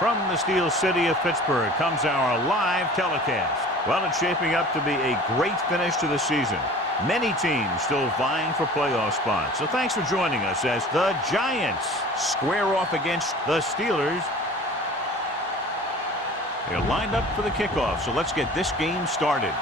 From the Steel City of Pittsburgh comes our live telecast. Well, it's shaping up to be a great finish to the season. Many teams still vying for playoff spots. So thanks for joining us as the Giants square off against the Steelers. They're lined up for the kickoff, so let's get this game started.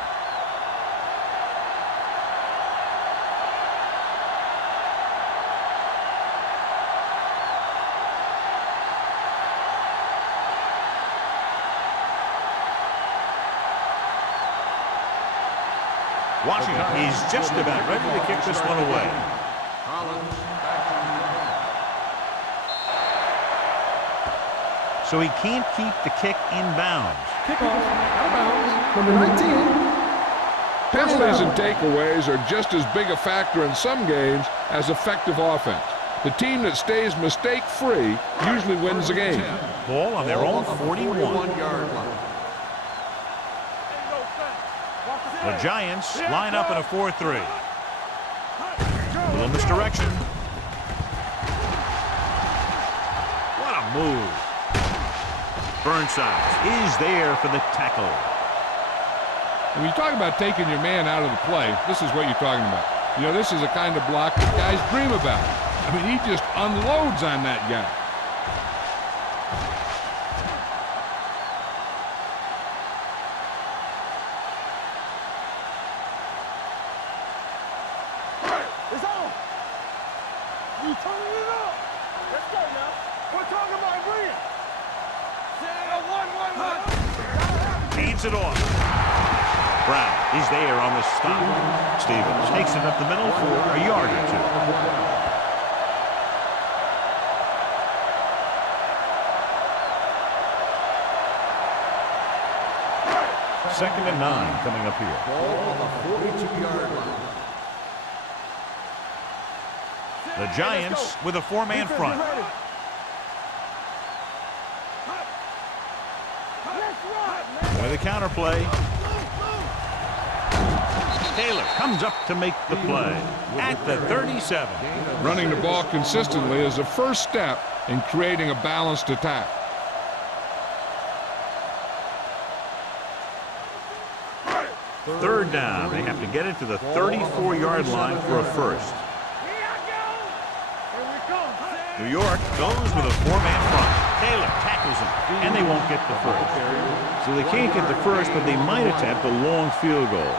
Washington is just about ready to kick this one away. So he can't keep the kick in bounds. Kickoff out of bounds, number 19. Penalties and takeaways are just as big a factor in some games as effective offense. The team that stays mistake-free usually wins the game. Ball on their own 41-yard line. The Giants line up in a 4-3. A little misdirection. What a move. Burnside is there for the tackle. When you talk about taking your man out of the play, this is what you're talking about. You know, this is the kind of block that guys dream about. I mean, he just unloads on that guy. Feeds it off. Brown is there on the stop. Stevens takes it up the middle for a yard or two. Second and 9 coming up here. Ball on the 42-yard line. The Giants with a four-man front. With a counter play. Taylor comes up to make the play at the 37. Running the ball consistently is the first step in creating a balanced attack. Third down. They have to get it to the 34-yard line for a first. New York goes with a four-man front. Taylor tackles him, and they won't get the first. So they can't get the first, but they might attempt a long field goal.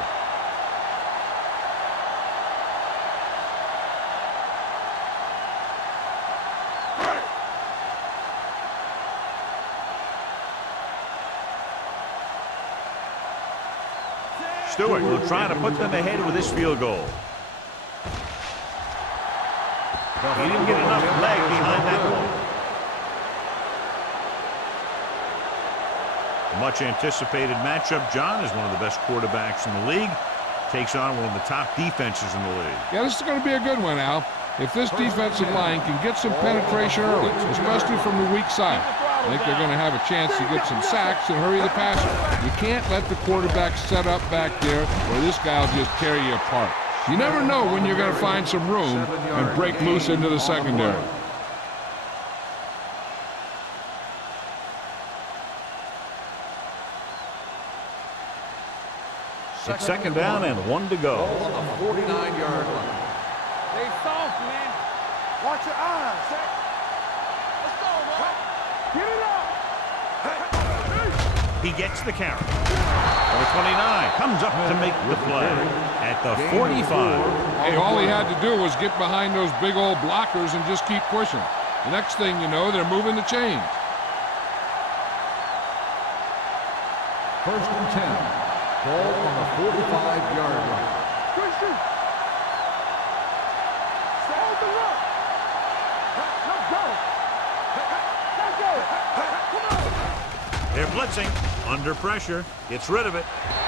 Stewart will try to put them ahead with this field goal. He didn't get enough leg behind that one. Much anticipated matchup. John is one of the best quarterbacks in the league. Takes on one of the top defenses in the league. Yeah, this is going to be a good one, Al. If this defensive line can get some penetration early, especially from the weak side, I think they're going to have a chance to get some sacks and hurry the passer. You can't let the quarterback set up back there or this guy will just tear you apart. You never know when you're going to find some room and break loose into the secondary. It's second down and 1 to go. On the 49-yard line. Stay soft, man. Watch your eyes. Let's go, man. Get it up. He gets the carry. Number 29 comes up to make the play at the 45. Hey, all he had to do was get behind those big old blockers and just keep pushing. The next thing you know, they're moving the chains. First and 10. Ball on the 45-yard line. Christian. Stay out the run. Let's go. Let's go. Come on. They're blitzing. Under pressure. Gets rid of it.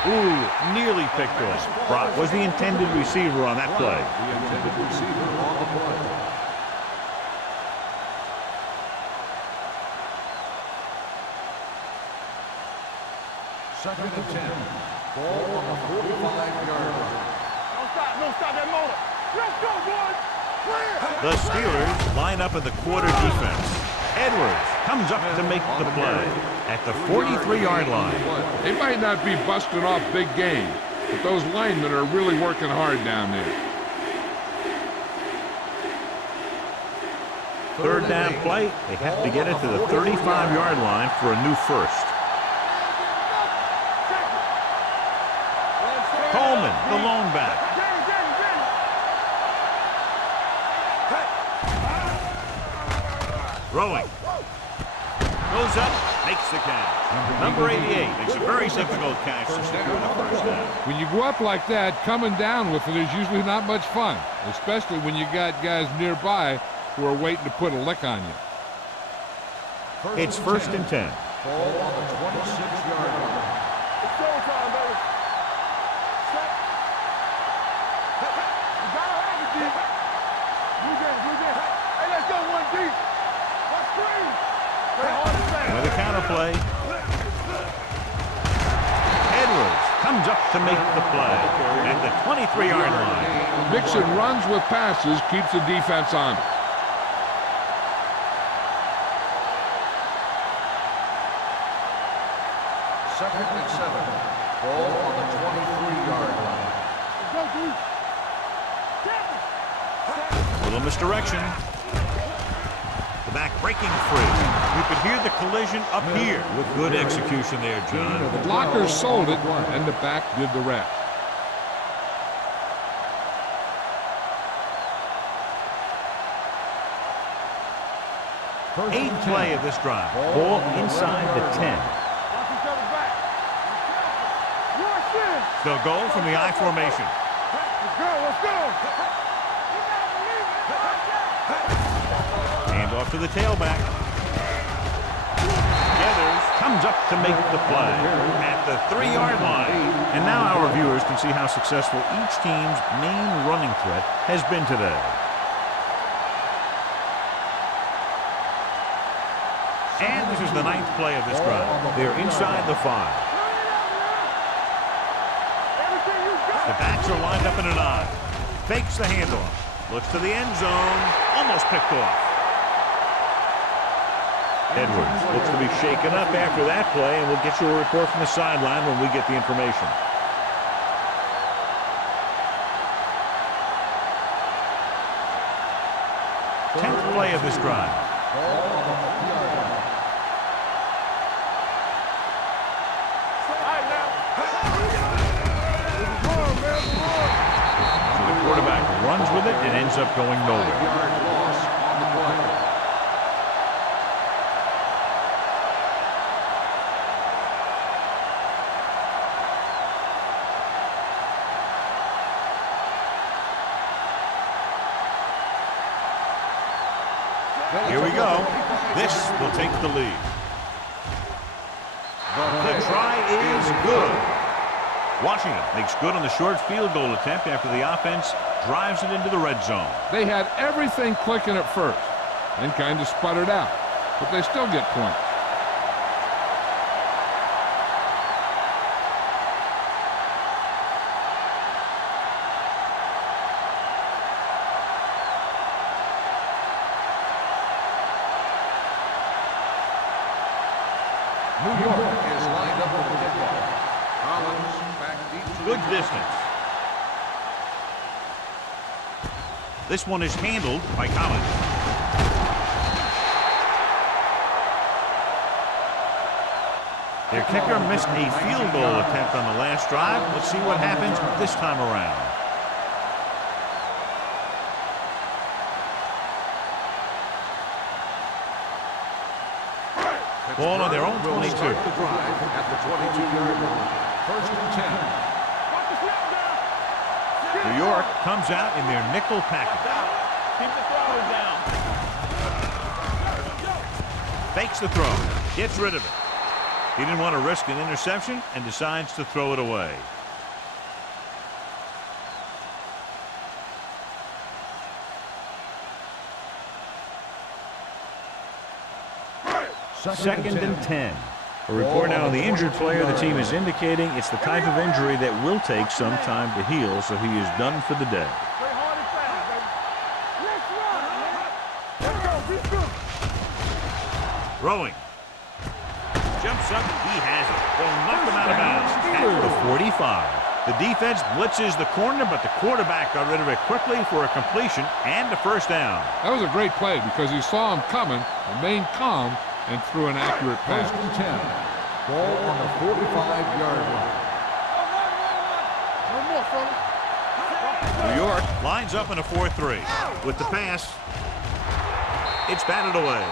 Ooh, nearly picked off. Brock was the intended receiver on that play. The intended receiver on the play. Second and 10. Ball on the 45-yard line. Don't stop that motor. Let's go, boys. Clear. The Steelers line up in the quarter defense. Edwards comes up to make the play at the 43-yard line. They might not be busting off big game, but those linemen are really working hard down there. Third down play, they have to get it to the 35-yard line for a new first. Coleman, the lone back. Throwing. Goes up, makes the catch. Number 88 makes a very difficult catch to secure the first down. When you go up like that, coming down with it is usually not much fun, especially when you got guys nearby who are waiting to put a lick on you. It's first and 10. Ball on the 26-yard line. It's go time, baby. Set. You gotta have it, D. Blue game. Hey, let's go, 1D. Let's screen. With a counter play. Edwards comes up to make the play at the 23-yard line. Mixon runs with passes, keeps the defense on. Second and 7. Ball on the 23-yard line. A little misdirection. The back breaking free. You could hear the collision up here with good execution there, John. The blockers sold it, and the back did the rest. Eighth play of this drive. Ball inside the 10. They'll go from the I formation. Let's go. Hand off to the tailback. Gathers, comes up to make the play at the 3-yard line. And now our viewers can see how successful each team's main running threat has been today. And this is the 9th play of this drive. They're inside the 5. The backs are lined up in an I. Fakes the handoff. Looks to the end zone. Almost picked off. Edwards looks to be shaken up after that play, and we'll get you a report from the sideline when we get the information. Tenth play of this drive. So the quarterback runs with it and ends up going nowhere. 5-yard loss on the play. Here we go. This will take the lead. The try is good. Washington makes good on the short field goal attempt after the offense drives it into the red zone. They had everything clicking at first, then kind of sputtered out, but they still get points. New York is lined up with the kickoff. Collins back deep to Good distance. This one is handled by Collins. Their kicker missed a field goal attempt on the last drive. Let's see what happens this time around. Ball on their own 22. Start the drive at the 22-yard line. First and 10. New York comes out in their nickel package. Keep the throttle down. Fakes the throw. Gets rid of it. He didn't want to risk an interception and decides to throw it away. Second and 10. A report now on the injured player. The team is indicating it's the type of injury that will take some time to heal, so he is done for the day. Play hard and fast, baby. Let's run, man. Let's go. Be good. Throwing. Jumps up. He has it. They'll knock him out of bounds at the 45. The defense blitzes the corner, but the quarterback got rid of it quickly for a completion and a first down. That was a great play because he saw him coming, remained calm, and threw an accurate pass. 1st and 10. Ball on the 45-yard line. No more, fella. New York lines up in a 4-3. With the pass, it's batted away.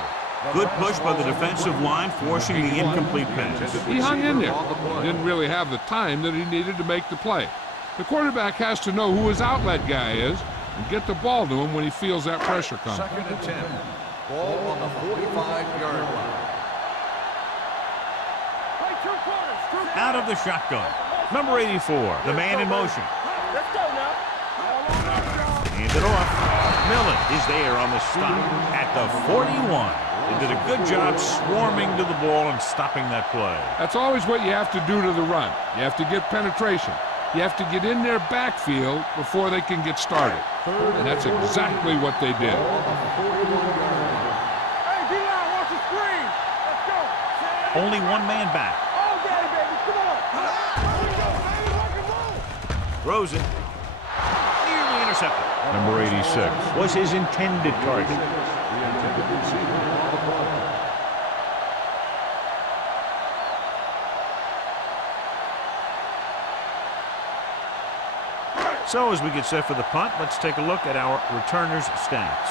Good push by the defensive line, forcing the incomplete pass. He hung in there. He didn't really have the time that he needed to make the play. The quarterback has to know who his outlet guy is and get the ball to him when he feels that pressure coming. 2nd and 10. Ball on the 45-yard line. Play 2 quarters. Out of the shotgun. Number 84, the man in motion. Let's go now. Hand it off. Millen is there on the stop at the 41. They did a good job swarming to the ball and stopping that play. That's always what you have to do to the run. You have to get penetration. You have to get in their backfield before they can get started. And that's exactly what they did. Hey, D-line, watch the screen. Let's go. Only one man back. Oh, daddy, baby, come on. Throws it. Nearly intercepted. Number 86 was his intended target. So as we get set for the punt, let's take a look at our returners' stats.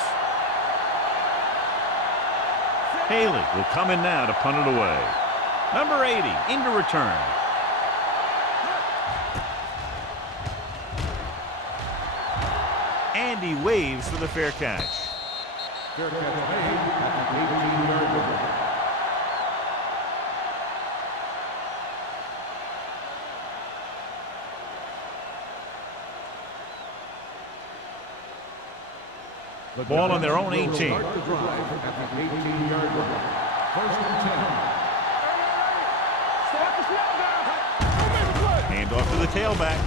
Haley will come in now to punt it away. Number 80 into return. And he waves for the fair catch. Fair catch made at the 18-yard line. The ball on their own 18. Start the drive at the 18-yard line. 1st and 10. Hand off to the tailback.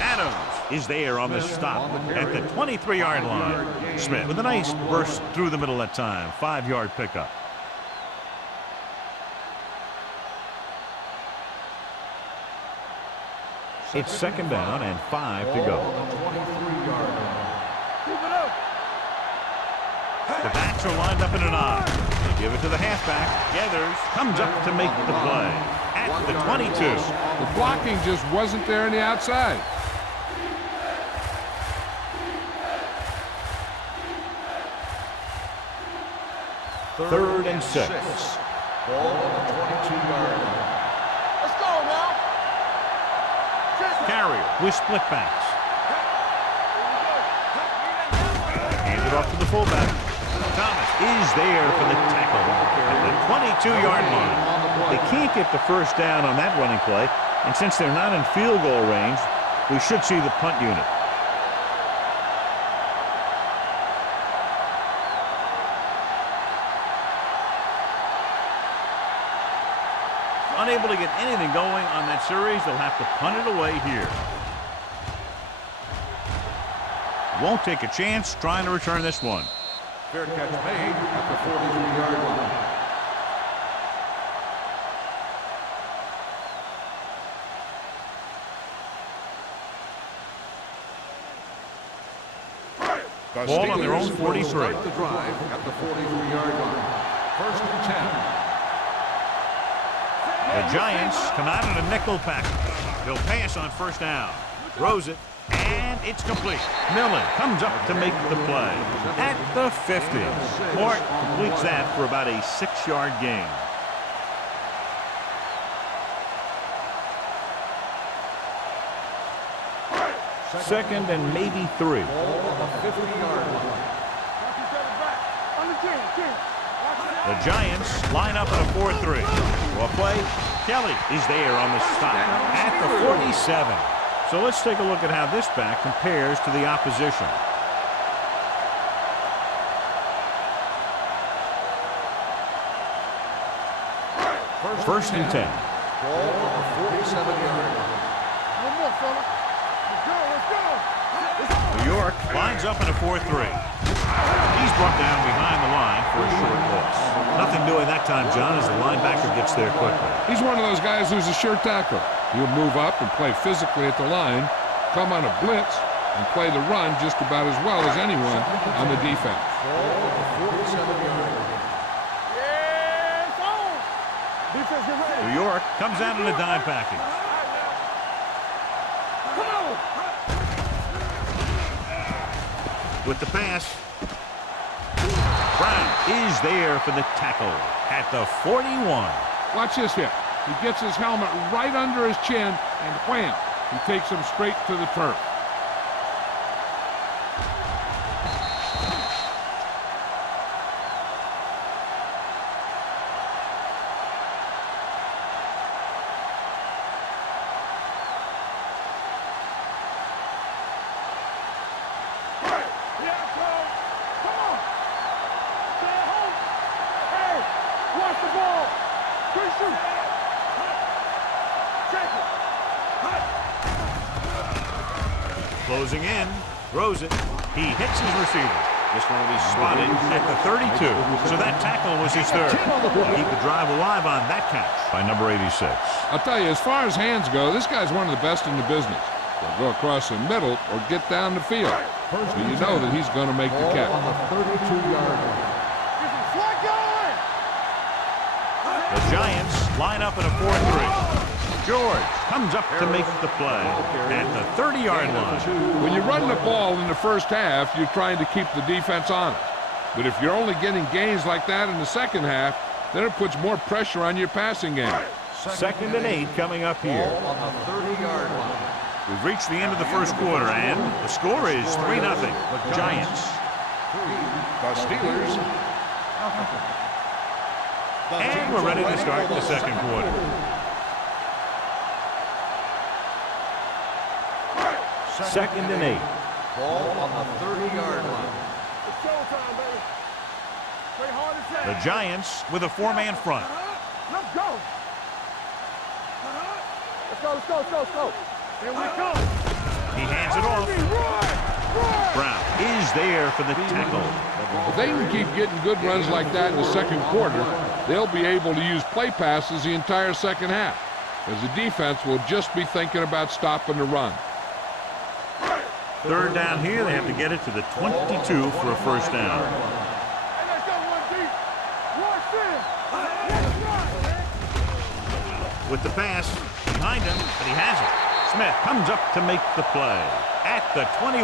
Adams is there on the stop at the 23-yard line. Smith with a nice burst through the middle that time. 5-yard pickup. It's 2nd down and 5 to go. On the 23-yard line. The backs are lined up in an I. They give it to the halfback. Gathers, comes up to make the play at the 22. The blocking just wasn't there on the outside. Third and 6. Ball on the 22-yard line. Let's go now. Carrier with split backs. Hand it off to the fullback. Thomas is there for the tackle at the 22-yard line. They can't get the first down on that running play, and since they're not in field goal range, we should see the punt unit. Unable to get anything going on that series, they'll have to punt it away here. Won't take a chance trying to return this one. Fair catch made at the 43-yard line. Ball on their own 43. Start the drive at the 43-yard line. 1st and 10. The Giants come out in a nickel package. They'll pass on first down. Throws it, and it's complete. Millen comes up to make the play at the 50. Mort completes that for about a 6-yard gain. Second and maybe 3. Ball on the 50-yard line. The Giants line up in a 4-3. Well, play. Kelly is there on the stop at the 47. So let's take a look at how this back compares to the opposition. First and 10. Ball on the 47-yard line. One more, fella. Let's go, let's go. New York lines up in a 4-3. He's brought down behind the line for a short loss. Nothing doing that that time, John, as the linebacker gets there quickly. He's one of those guys who's a sure tackler. He'll move up and play physically at the line, come on a blitz, and play the run just about as well as anyone on the defense. New York comes out in a dime package. With the pass, Brown is there for the tackle at the 41. Watch this here. He gets his helmet right under his chin, and wham, he takes him straight to the turf. Closing in, throws it. He hits his receiver. This one will be spotted at the 32. So that tackle was his third. Keep the drive alive on that catch by number 86. I'll tell you, as far as hands go, this guy's one of the best in the business. He'll go across the middle or get down the field. So you know that he's going to make the catch. The Giants line up in a 4-3. George comes up to make the play at the 30-yard line. When you run the ball in the first half, you're trying to keep the defense honest. But if you're only getting gains like that in the second half, then it puts more pressure on your passing game. 2nd and 8 coming up here. On the 30-yard line. We've reached the end of the first quarter, and the score is 3-0. Giants. The Steelers. And we're ready to start the second quarter. Second and 8. Ball on the 30-yard line. It's showtime, baby. Play hard as hell. The Giants with a 4-man front. Let's go. Let's go. Here we go. He hands it off. Brown is there for the tackle. If they can keep getting good runs like that in the second quarter, they'll be able to use play passes the entire second half, as the defense will just be thinking about stopping the run. Third down here, they have to get it to the 22 for a first down. With the pass, behind him, but he has it. Smith comes up to make the play at the 21.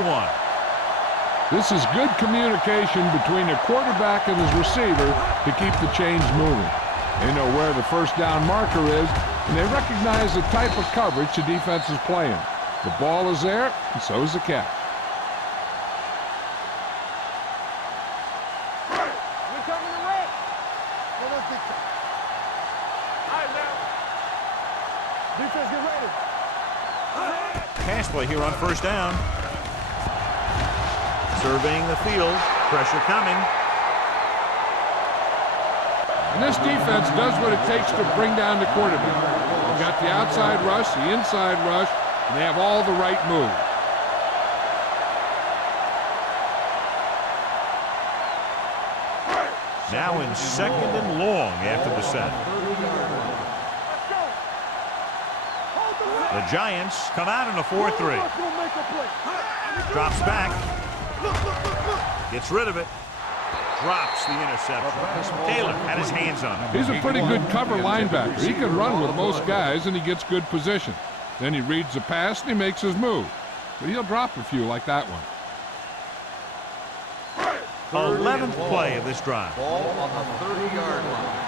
This is good communication between the quarterback and his receiver to keep the chains moving. They know where the first down marker is, and they recognize the type of coverage the defense is playing. The ball is there, and so is the catch. Defense, get ready. Pass play here on first down. Surveying the field. Pressure coming. And this defense does what it takes to bring down the quarterback. They've got the outside rush, the inside rush, and they have all the right moves. Now in 2nd and long after the set. The Giants come out in a 4-3. Drops back. Gets rid of it. Drops the interception. Taylor had his hands on it. He's a pretty good cover linebacker. He can run with most guys, and he gets good position. Then he reads the pass, and he makes his move. But he'll drop a few like that one. 11th play of this drive. Ball on the 30-yard line.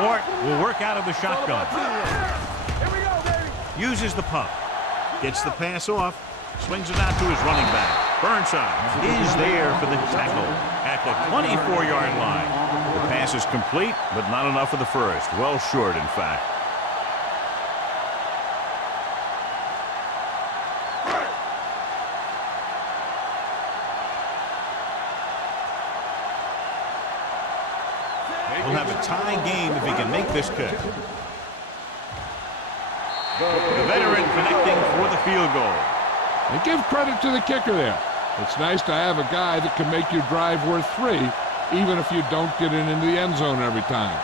Mort will work out of the shotgun. Here we go, baby. Uses the pump. Gets the pass off. Swings it out to his running back. Burnside is there for the tackle at the 24-yard line. The pass is complete, but not enough for the first. Well short, in fact. We'll have a tie game if he can make this kick. The veteran connecting for the field goal. And give credit to the kicker there. It's nice to have a guy that can make your drive worth 3 even if you don't get it into the end zone every time.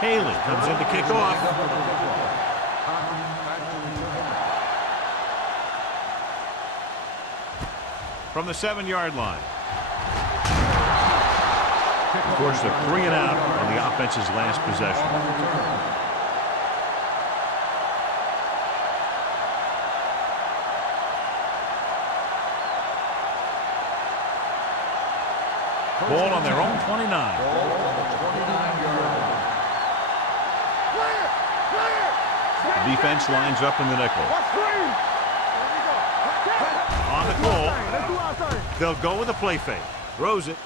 Haley comes in to kick off. From the 7-yard line. Forced a 3 and out on the offense's last possession. Ball on their own 29. The defense lines up in the nickel. On the call. They'll go with a play fake. Throws it.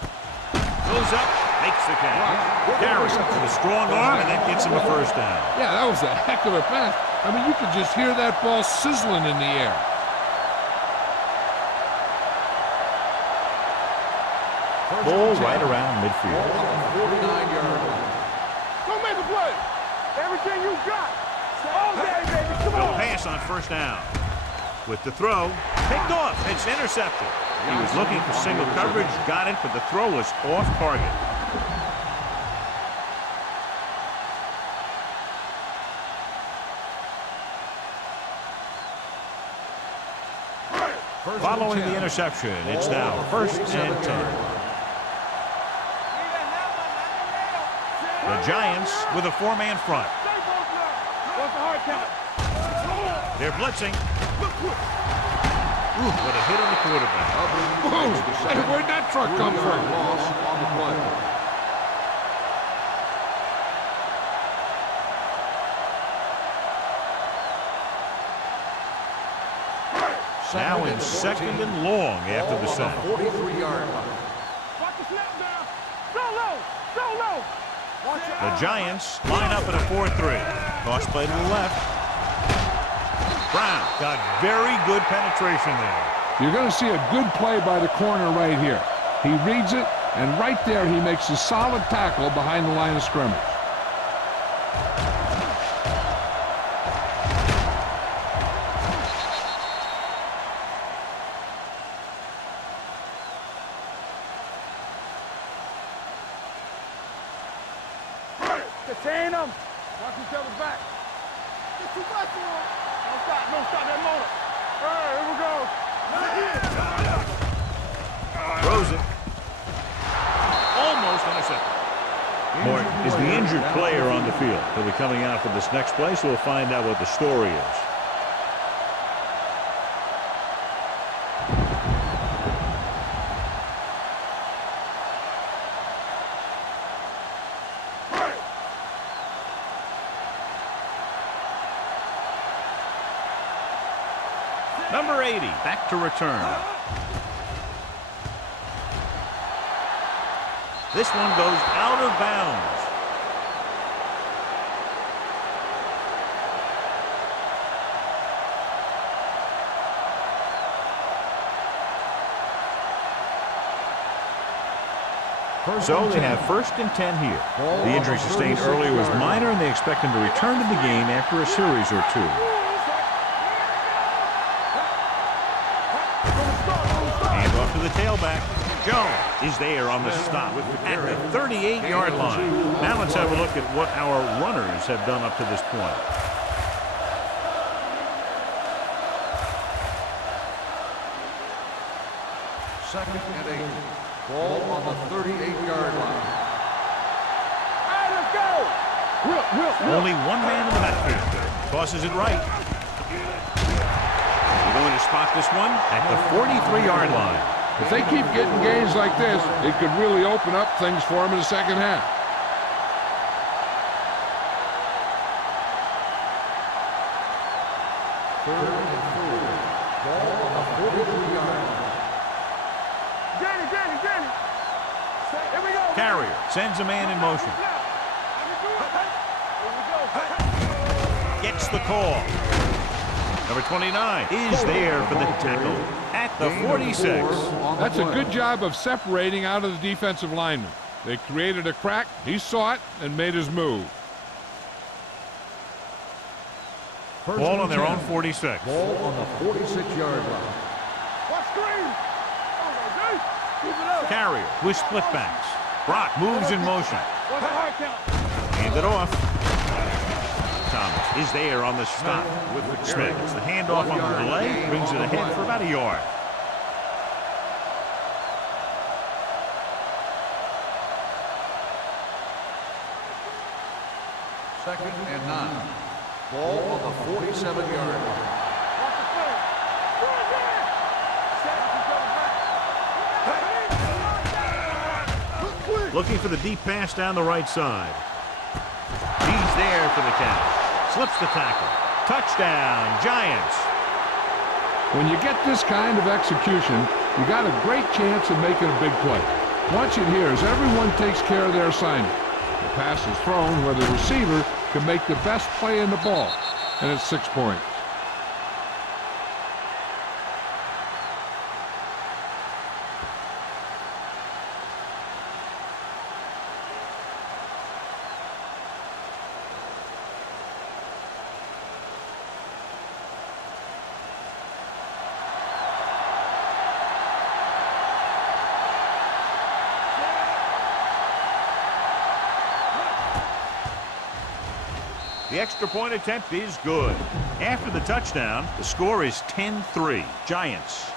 Goes up. Makes the catch. Garrison with a strong arm, and that gets him a first down. Yeah, that was a heck of a pass. I mean, you could just hear that ball sizzling in the air. Ball right around midfield. 49-yard line. Go make a play. Everything you got. All day, baby. Come They'll on. pass on first down. With the throw, picked off. It's intercepted. He was looking for single coverage, got it, but the throw was off target. Following the interception, it's now first and 10. The Giants with a 4-man front. They're blitzing. Ooh, what a hit on the quarterback. Hey, where'd that truck come from? Loss on the play. Now in second and long after the sack. 43-yard line. Watch the snap down. Go low. Go low. The Giants line up in a 4-3. Cross play to the left. Brown got very good penetration there. You're going to see a good play by the corner right here. He reads it, and right there he makes a solid tackle behind the line of scrimmage. Detain them. Watch each other's back. Get too much for him. Don't stop that motor. All right, here we go. Throws it. Almost intercepted. Morton is the injured player on the field. He'll be coming out for this next play, so we'll find out what the story is. Number 80, back to return. This one goes out of bounds. So they have first and 10 here. The injury sustained earlier was minor, and they expect him to return to the game after a series or two. Hand off to the tailback. Jones is there on the stop at the 38-yard line. Now let's have a look at what our runners have done up to this point. Second and 8. Ball on the 38-yard line. All right, let's go. Only one man in the backfield. Tosses it right. We're going to spot this one at the 43-yard line. If they keep getting gains like this, it could really open up things for them in the second half. Third and 4. Ball on the 43-yard line. Danny. Here we go. Carrier sends a man in motion. Gets the call. Number 29 is there for the tackle at the 46. That's a good job of separating out of the defensive lineman. They created a crack, he saw it, and made his move. Ball on their own 46. Ball on the 46-yard line. What screen? Keep it up. Carrier with split backs. Brock moves in motion. What's the hard count? Hand it off. Thomas is there on the stop with Smith. It's the handoff on the delay, brings it ahead for about a yard. Second and 9. Ball on the 47-yard line. Watch the play. Run there. Set. Looking for the deep pass down the right side. He's there for the catch. Slips the tackle. Touchdown, Giants. When you get this kind of execution, you got a great chance of making a big play. Watch it here as everyone takes care of their assignment. The pass is thrown where the receiver can make the best play in the ball, and it's 6 points. The extra point attempt is good. After the touchdown, the score is 10-3. Giants.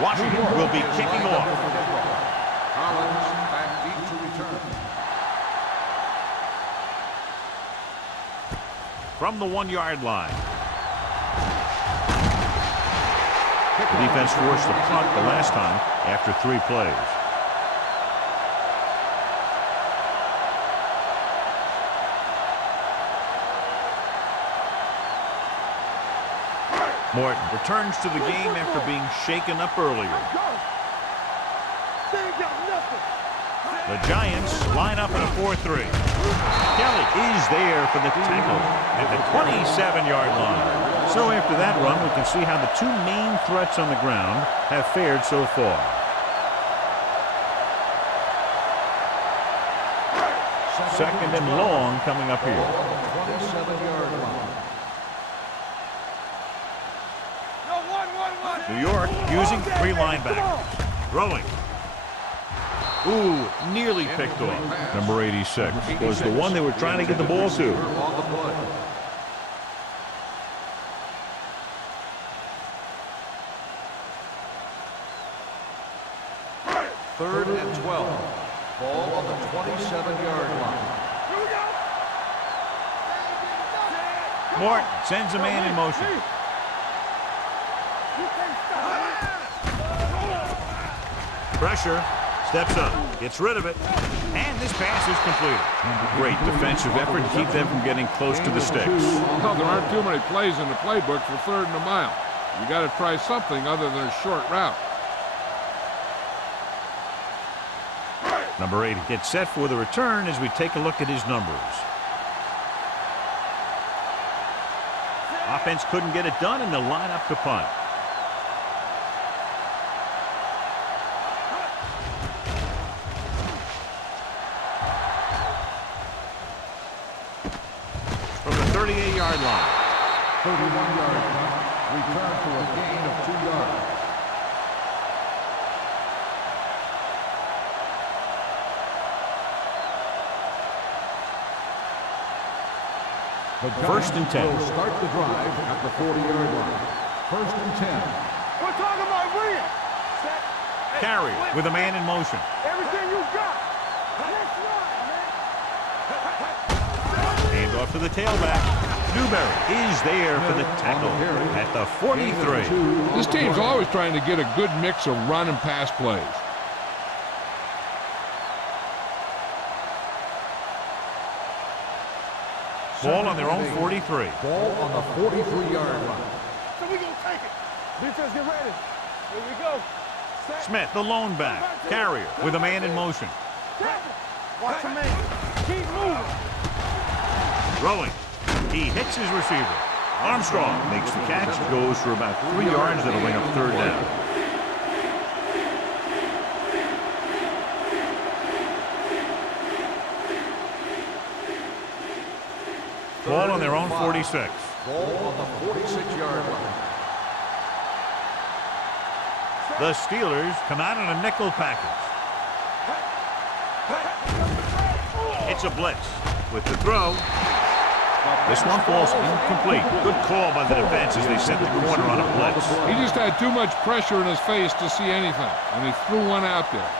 Washington will be kicking off. Collins back deep to return. From the 1-yard line. The defense forced a punt the last time after 3 plays. Morton returns to the game after being shaken up earlier. The Giants line up in a 4-3. Kelly is there for the tackle at the 27-yard line. So after that run, we can see how the 2 main threats on the ground have fared so far. Second and long coming up here. 27-yard line. New York using 3 linebackers. Throwing. Ooh, nearly picked off. Number 86 was the one they were trying to get the ball to. On the play. Third and 12. Ball on the 27-yard line. Morton sends a man in motion. Pressure, steps up, gets rid of it, and this pass is completed. Great defensive effort to keep them from getting close to the sticks. Well, there aren't too many plays in the playbook for 3rd and a mile. You got to try something other than a short route. Number 8 gets set for the return as we take a look at his numbers. Offense couldn't get it done, and they'll line up to punt. From the 38-yard line. 31-yard punt. Return for a gain of 2 yards. First and 10. Will start the drive at the 40-yard line. First and 10. We're talking about Williams. Carrier with a man in motion. Everything you got. Hand off to the tailback. Newberry is there for the tackle at the 43. This team's always trying to get a good mix of run and pass plays. Ball on their own 43. Ball on the 43-yard line. So we gonna take it. Defense, get ready. Here we go. Set. Smith, the lone back. Carrier with a man in motion. Watch the man. Keep moving. Throwing. He hits his receiver. Armstrong makes the catch. Goes for about 3 yards. That'll bring up third down. Ball on their own 46. Ball on the 46-yard line. The Steelers come out in a nickel package. It's a blitz with the throw. This one falls incomplete. Good call by the defense as they set the corner on a blitz. He just had too much pressure in his face to see anything, and he threw one out there.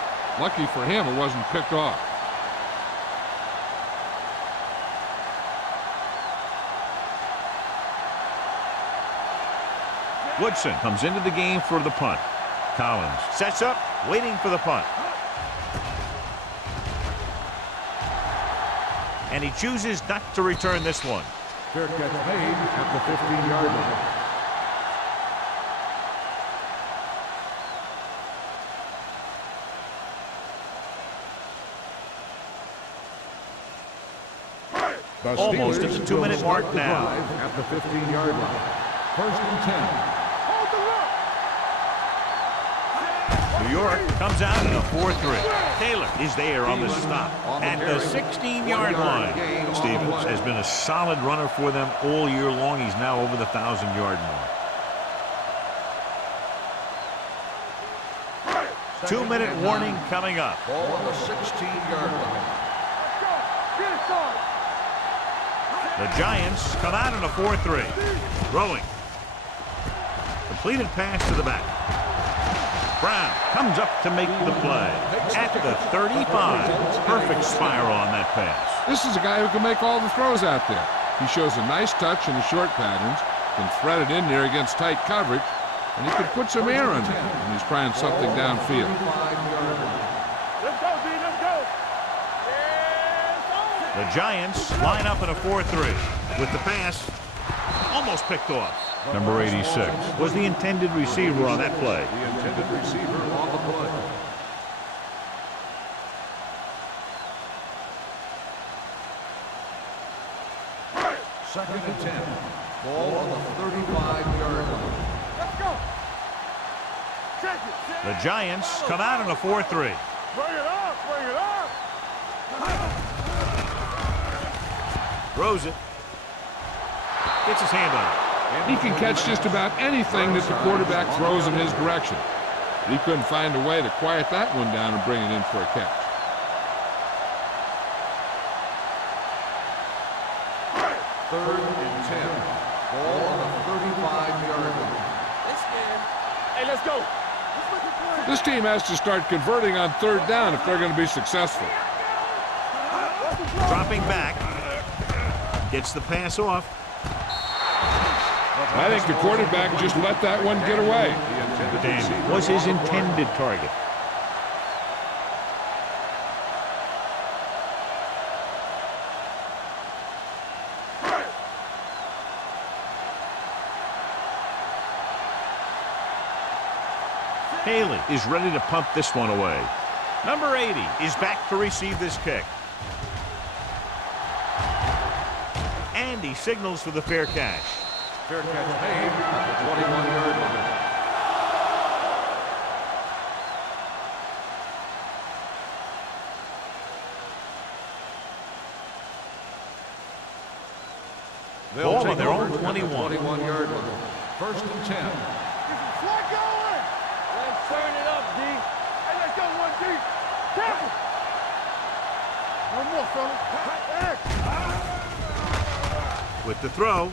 Lucky for him, it wasn't picked off. Woodson comes into the game for the punt. Collins sets up, waiting for the punt. And he chooses not to return this one. Fair catch made at the 15-yard line. The Almost Steelers at the 2-minute will mark start the now. drive at the 15-yard line. 1st and 10. New York comes out in a 4-3. Taylor is there on the stop at the 16-yard line. Stevens has been a solid runner for them all year long. He's now over the 1,000-yard mark. 2-minute warning coming up. Ball on the 16-yard line. The Giants come out in a 4-3. Throwing. Completed pass to the back. Brown comes up to make the play at the 35. Perfect spiral on that pass. This is a guy who can make all the throws out there. He shows a nice touch in the short patterns, can thread it in there against tight coverage, and he can put some air on it when he's trying something downfield. Let's go, D. Let's go. The Giants line up in a 4-3 with the pass almost picked off. Number 86 was the intended receiver on that play. The intended receiver on the play. Second and 10. Ball on the 35-yard line. Let's go. Check it. The Giants come out in a 4-3. Bring it up. Bring it up. Throws it. Gets his hand on it. He can catch just about anything that the quarterback throws in his direction. He couldn't find a way to quiet that one down and bring it in for a catch. Third and 10. Ball on the 35-yard line. Hey, let's go. This team has to start converting on third down if they're going to be successful. Dropping back. Gets the pass off. I think the quarterback just let that one get away. Dan was his intended target. Haley is ready to pump this one away. Number 80 is back to receive this kick. And he signals for the fair catch. Fair catch made at the 21-yard line. Ball on their own over at the 21. 21-yard line. 1st and 10. Slide going. Let's turn it up, D. Hey, let's go, 1D. Tackle. One more, fella. With the throw,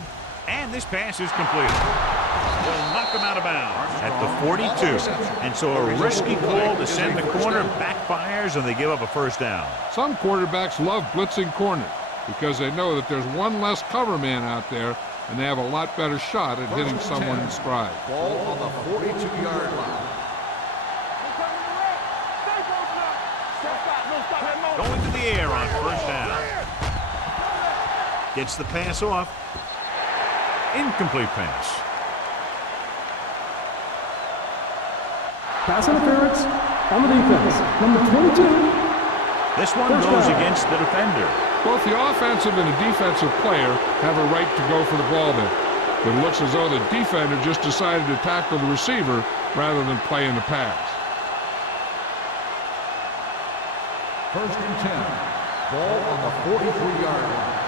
and this pass is completed. They'll knock him out of bounds at the 42. And so a risky call to send the corner backfires, and they give up a first down. Some quarterbacks love blitzing corners because they know that there's one less cover man out there, and they have a lot better shot at hitting someone in stride. Ball on the 42-yard line. Going to the air on first down. Gets the pass off. Incomplete pass. Pass interference on the defense. Number 22. This one First goes down. against the defender. Both the offensive and the defensive player have a right to go for the ball there. But it looks as though the defender just decided to tackle the receiver rather than play in the pass. First and 10. Ball on the 43-yard line.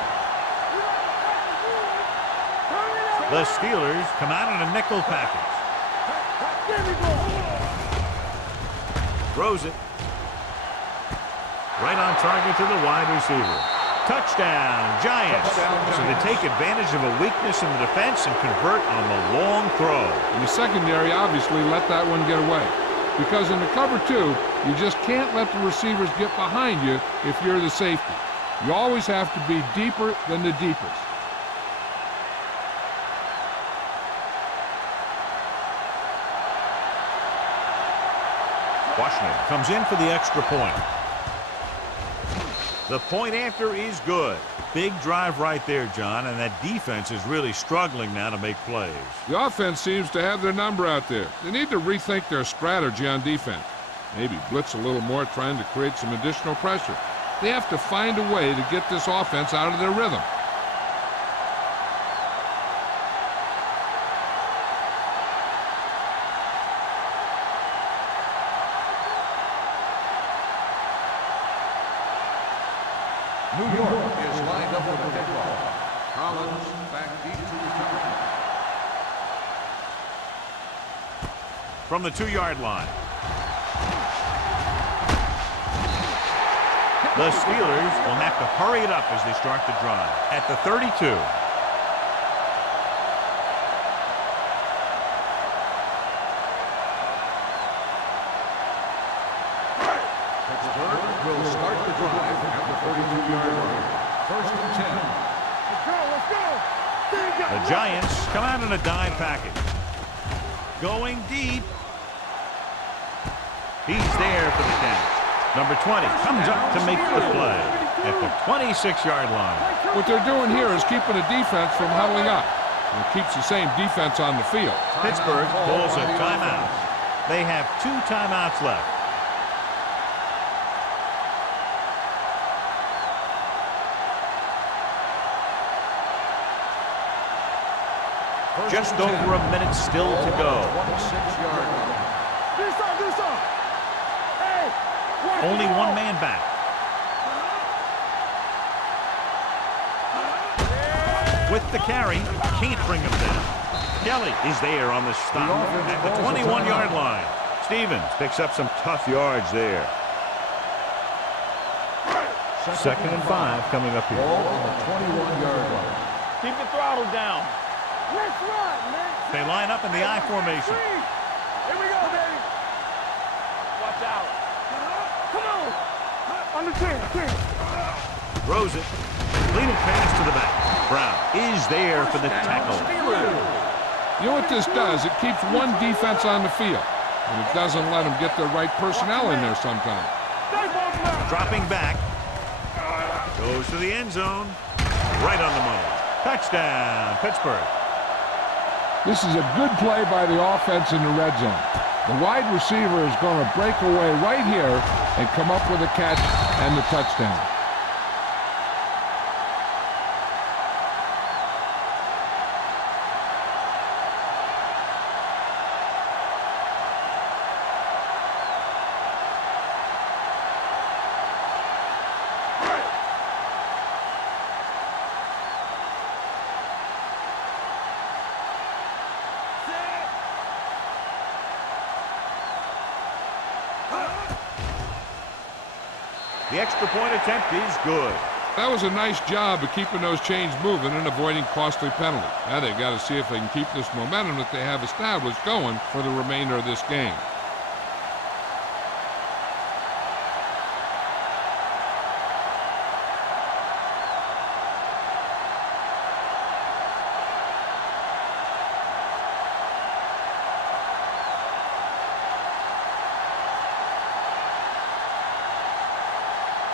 The Steelers come out in a nickel package. Throws it. Right on target to the wide receiver. Touchdown, Giants. So they take advantage of a weakness in the defense and convert on the long throw. And the secondary obviously let that one get away. Because in the cover two, you just can't let the receivers get behind you if you're the safety. You always have to be deeper than the deepest. Washington comes in for the extra point. The point after is good. Big drive right there, John, and that defense is really struggling now to make plays. The offense seems to have their number out there. They need to rethink their strategy on defense. Maybe blitz a little more, trying to create some additional pressure. They have to find a way to get this offense out of their rhythm. New York is lined up with a kickoff. Collins back deep to return. From the 2-yard line. The Steelers will have to hurry it up as they start the drive. At the 32. Pittsburgh will start the drive at the 32-yard line. First and 10. Let's go, let's go. The Giants come out in a dime package. Going deep. He's there for the catch. Number 20 comes up to make the play at the 26-yard line. What they're doing here is keeping the defense from huddling up. And it keeps the same defense on the field. Pittsburgh pulls a timeout. They have 2 timeouts left. Just over a minute still to go. 26-yard line. Do something, do something. Hey, watch Only the ball. one man back. With the carry, can't bring him down. Kelly is there on the stop at the 21-yard line. Stevens picks up some tough yards there. Second and 5 coming up here. Ball on the 21-yard line. Keep the throttle down. Let's run, man. They line up in the I formation. Here we go, baby. Watch out. Come on. Under 10, 10. Throws it. Leading pass to the back. Brown is there for the tackle. You know what this does? It keeps one defense on the field. And it doesn't let them get the right personnel in there sometimes. Dropping back. Goes to the end zone. Right on the money. Touchdown, Pittsburgh. This is a good play by the offense in the red zone. The wide receiver is going to break away right here and come up with a catch and the touchdown. The extra point attempt is good. That was a nice job of keeping those chains moving and avoiding costly penalties. Now they've got to see if they can keep this momentum that they have established going for the remainder of this game.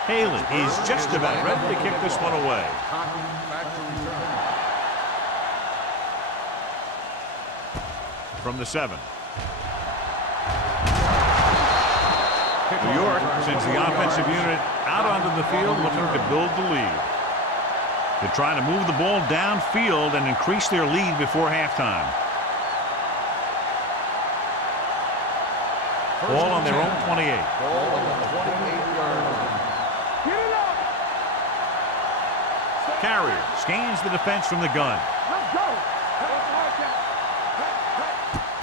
Haley is just about ready to kick this one away. Back to return. From the 7. New York sends the offensive unit out onto the field looking to build the lead. They're trying to move the ball downfield and increase their lead before halftime. Ball on their own 28. Ball on the 28-yard line. Get it up. Carrier scans the defense from the gun. Let's go.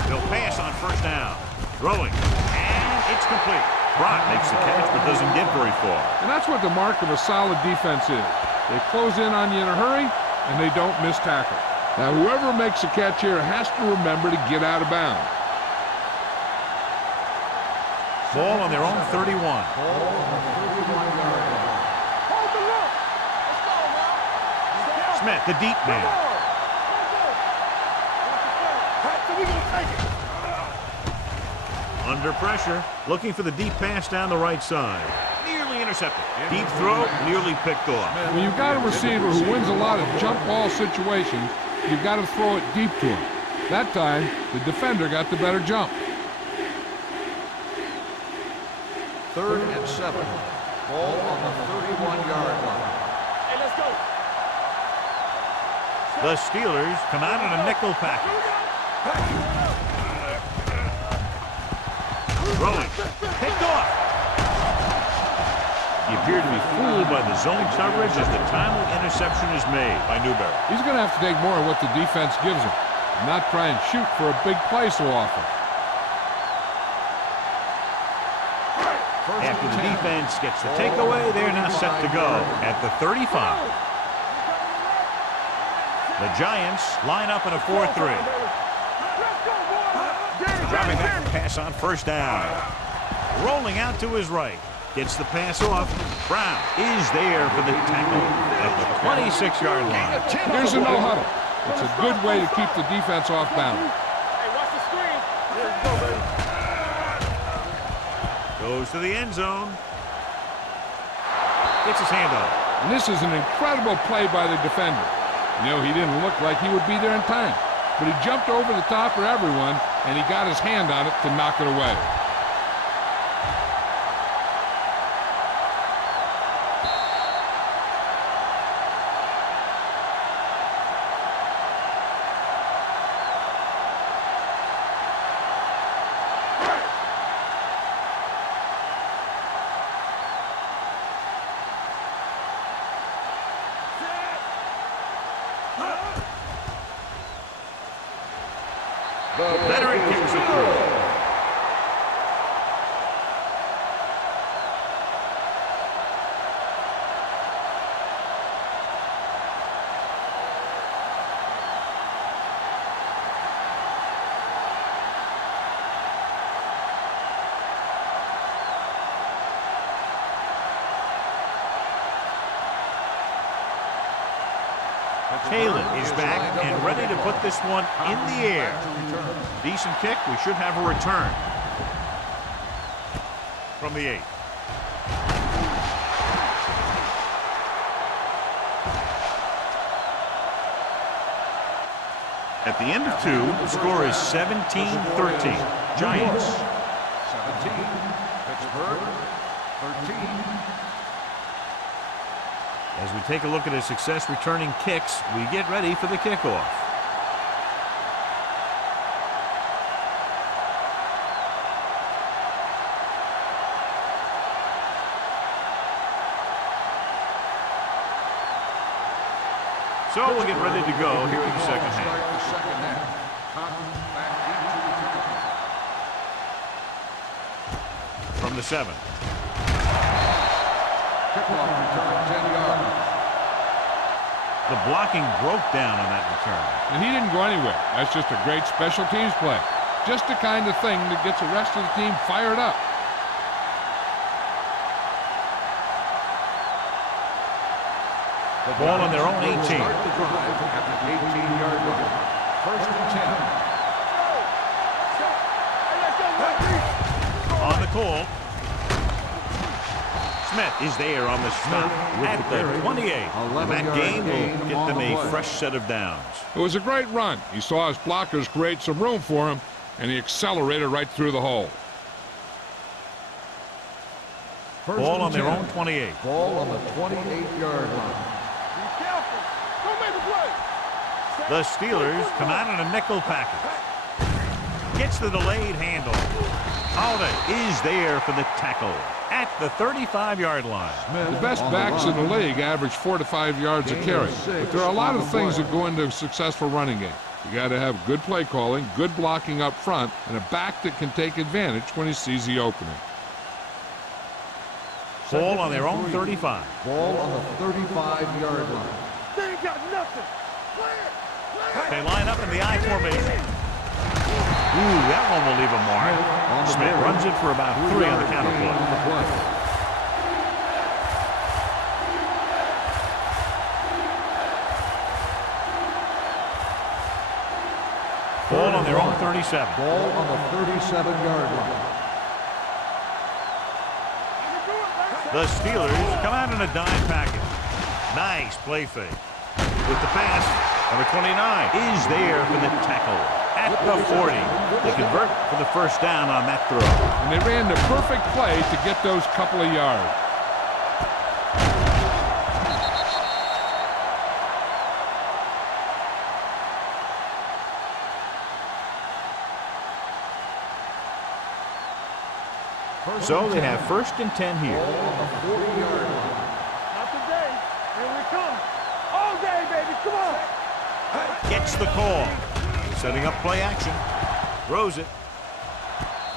They'll pass on first down. Throwing. And it's complete. Brock makes the catch but doesn't get very far. And that's what the mark of a solid defense is. They close in on you in a hurry, and they don't miss tackle. Now, whoever makes the catch here has to remember to get out of bounds. Ball on their own 31. Ball on the 31-yard line. Hold the look. Let's go, man. Smith, the deep man. So we gonna take it. Under pressure, looking for the deep pass down the right side. Nearly intercepted. Deep throw, nearly picked off. When you've got a receiver who wins a lot of jump ball situations, you've got to throw it deep to him. That time, the defender got the better jump. 3rd and 7. Ball on the 31-yard line. Hey, let's go. The Steelers come out in a nickel package. Throwing. Picked off. He appeared to be fooled by the zone coverage as the timely interception is made by Newberry. He's going to have to take more of what the defense gives him, and not try and shoot for a big play so often. After the defense gets the takeaway, they're now set to go at the 35. The Giants line up in a 4-3. Dropping back to pass on first down. Rolling out to his right. Gets the pass off. Brown is there for the tackle at the 26-yard line. Here's a no huddle. It's a good way to keep the defense off balance. Hey, watch the screen. Let's go, baby. Goes to the end zone. Gets his hand on it. And this is an incredible play by the defender. You know, he didn't look like he would be there in time, but he jumped over the top of everyone, and he got his hand on it to knock it away. Veteran kicks it through. Kalen is back and ready to put this one in the air. Decent kick. We should have a return from the 8. At the end of 2, the score is 17-13. Giants. 17. Pittsburgh. 13. As we take a look at his success returning kicks, we get ready for the kickoff. So we'll get ready to go here in the second half. Start the second half. Cotton back into the From the 7. kickoff return, 10 yards. The blocking broke down on that return. And he didn't go anywhere. That's just a great special teams play. Just the kind of thing that gets the rest of the team fired up. The ball on their own 18. Start the drive at the 18-yard line. 1st and 10. On the call. Smith is there on the stop at the 28. And that gain will get them a fresh set of downs. It was a great run. He saw his blockers create some room for him, and he accelerated right through the hole. Ball on their own 28. Ball on the 28-yard line. Be careful. Don't make a play. The Steelers come out in a nickel package. Gets the delayed handle. Holiday is there for the tackle at the 35-yard line. The best backs in the league average 4 to 5 yards a carry. But there are a lot of things that go into a successful running game. You got to have good play calling, good blocking up front, and a back that can take advantage when he sees the opening. Ball on their own 35. Ball on the 35-yard line. They ain't got nothing. Play it. They line up in the I formation. Ooh, that one will leave a mark. Smith runs it for about 3 on the counter play. Ball on their own 37. Ball on the 37-yard line. The Steelers come out in a dime package. Nice play fake. With the pass, number 29 is there for the tackle at the 40. They convert for the first down on that throw. And they ran the perfect play to get those couple of yards. So they have 1st and 10 here. Not today. Here we come. All day, baby. Come on. Gets the call. Setting up play action. Throws it.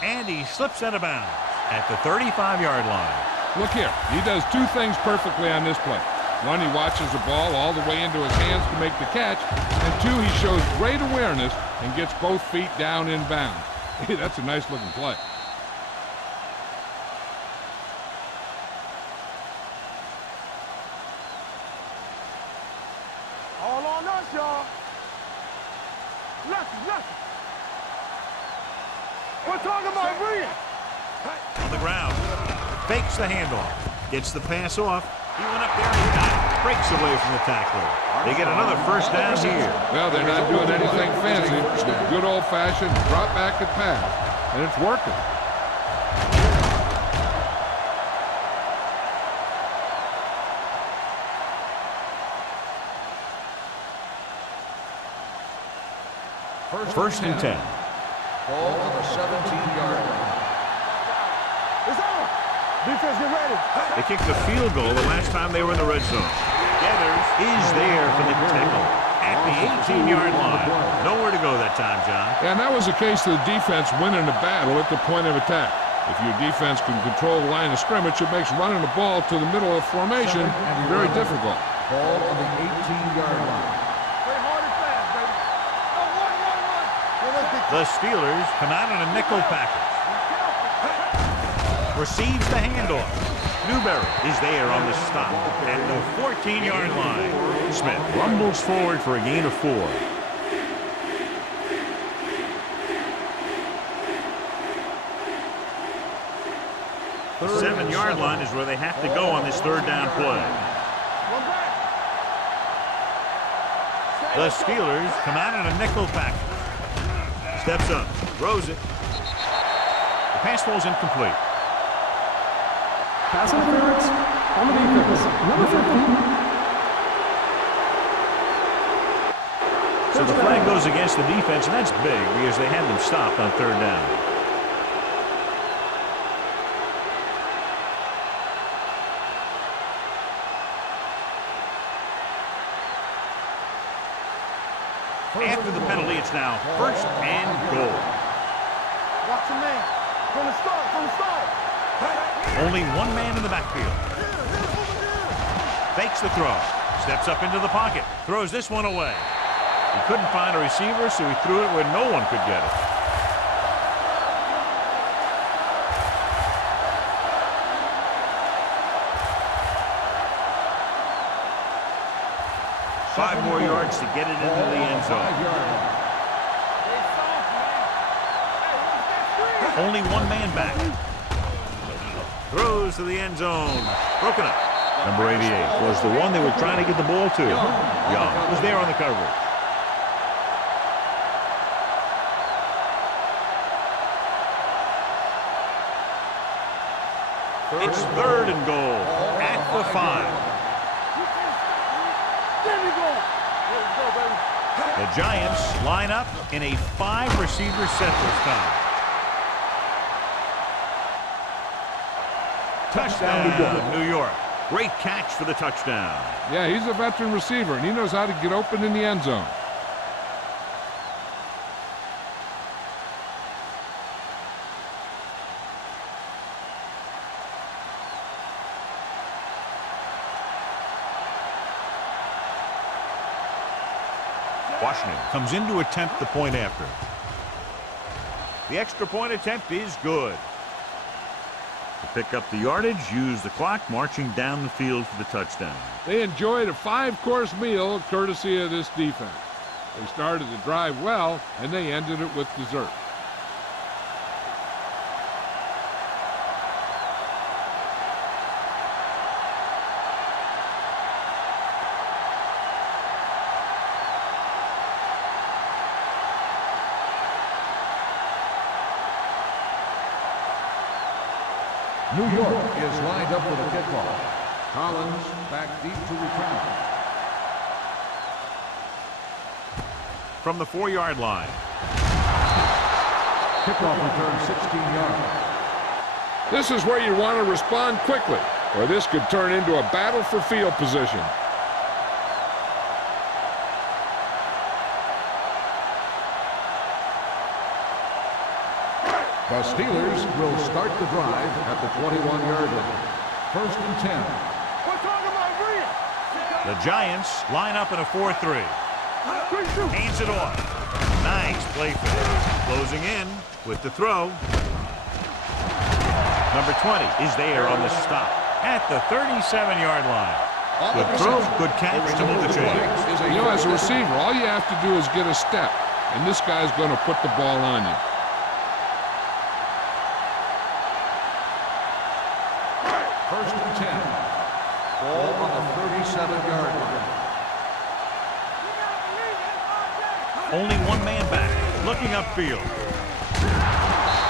And he slips out of bounds at the 35-yard line. Look here. He does 2 things perfectly on this play. 1, he watches the ball all the way into his hands to make the catch. And 2, he shows great awareness and gets both feet down in bounds. Hey, that's a nice-looking play. All on us, y'all. Nothing. We're talking about brilliant. On the ground. Fakes the handoff. Gets the pass off. He went up there and he got it. Breaks away from the tackler. They get another first down here. Well, they're not doing anything fancy. Just a good old-fashioned drop back and pass. And it's working. First and 10. Ball on the 17-yard line. It's on. Defense, get ready. They kicked the field goal the last time they were in the red zone. Gathers is there for the tackle at the 18-yard line. Nowhere to go that time, John. And that was the case of the defense winning the battle at the point of attack. If your defense can control the line of scrimmage, it makes running the ball to the middle of the formation very difficult. Ball on the 18-yard line. Play hard and fast, baby. Oh, run. The Steelers come out in a nickel package. Receives the handoff. Newberry is there on the stop at the 14-yard line. Smith rumbles forward for a gain of 4. The 7-yard line is where they have to go on this 3rd down play. The Steelers come out in a nickel package. Steps up, throws it. The pass falls incomplete. Pass interference on the defense. Number 15. So the flag goes against the defense, and that's big because they had them stopped on 3rd down. After the penalty, it's now 1st and goal. Watch the man. From the start. Only 1 man in the backfield. Fakes the throw. Steps up into the pocket. Throws this one away. He couldn't find a receiver, so he threw it where no one could get it. Five more yards to get it into the end zone. Only 1 man back. Throws to the end zone. Broken up. Number 88 was the one they were trying to get the ball to. Young was there on the coverage. It's 3rd and goal at the 5. The Giants line up in a 5-receiver set this time. Touchdown, New York. Great catch for the touchdown. Yeah, he's a veteran receiver, and he knows how to get open in the end zone. Washington comes in to attempt the point after. The extra point attempt is good. To pick up the yardage, use the clock, marching down the field for the touchdown. They enjoyed a 5-course meal courtesy of this defense. They started the drive well, and they ended it with dessert. New York is lined up with a kickoff. Collins back deep to return. From the 4-yard line. Kickoff return 16 yards. This is where you want to respond quickly, or this could turn into a battle for field position. The Steelers will start the drive at the 21-yard line. 1st and 10. We're talking about green. The Giants line up in a 4-3. Hands it off. Nice play fake. Closing in with the throw. Number 20 is there on the stop at the 37-yard line. Good throw, good catch to move the chains. You know, as a receiver, all you have to do is get a step, and this guy's going to put the ball on you. Ball on the 37-yard line. Only one man back, looking upfield.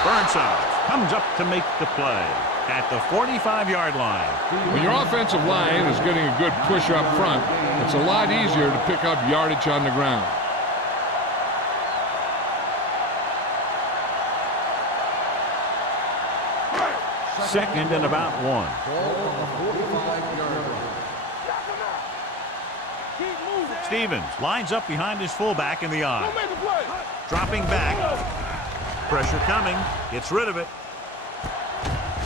Burnside comes up to make the play at the 45-yard line. When your offensive line is getting a good push up front, it's a lot easier to pick up yardage on the ground. Second and about 1. Ball on the 45-yard line. Stevens lines up behind his fullback in the eye. Don't make a play. Dropping back. Pressure coming. Gets rid of it.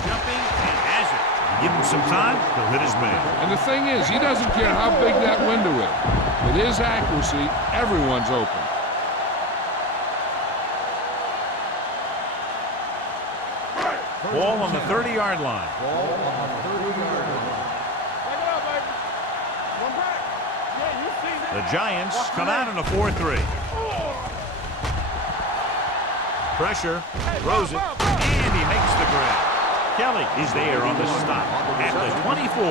Jumping and has it. Give him some time. He'll hit his man. And the thing is, he doesn't care how big that window is. With his accuracy, everyone's open. Ball on the 30-yard line. Ball on the 30-yard line. Back it up, baby. One back. Yeah, you see that. The Giants come out in a 4-3. Pressure. Throws it. And he makes the grab. Kelly is there on the stop at the 24.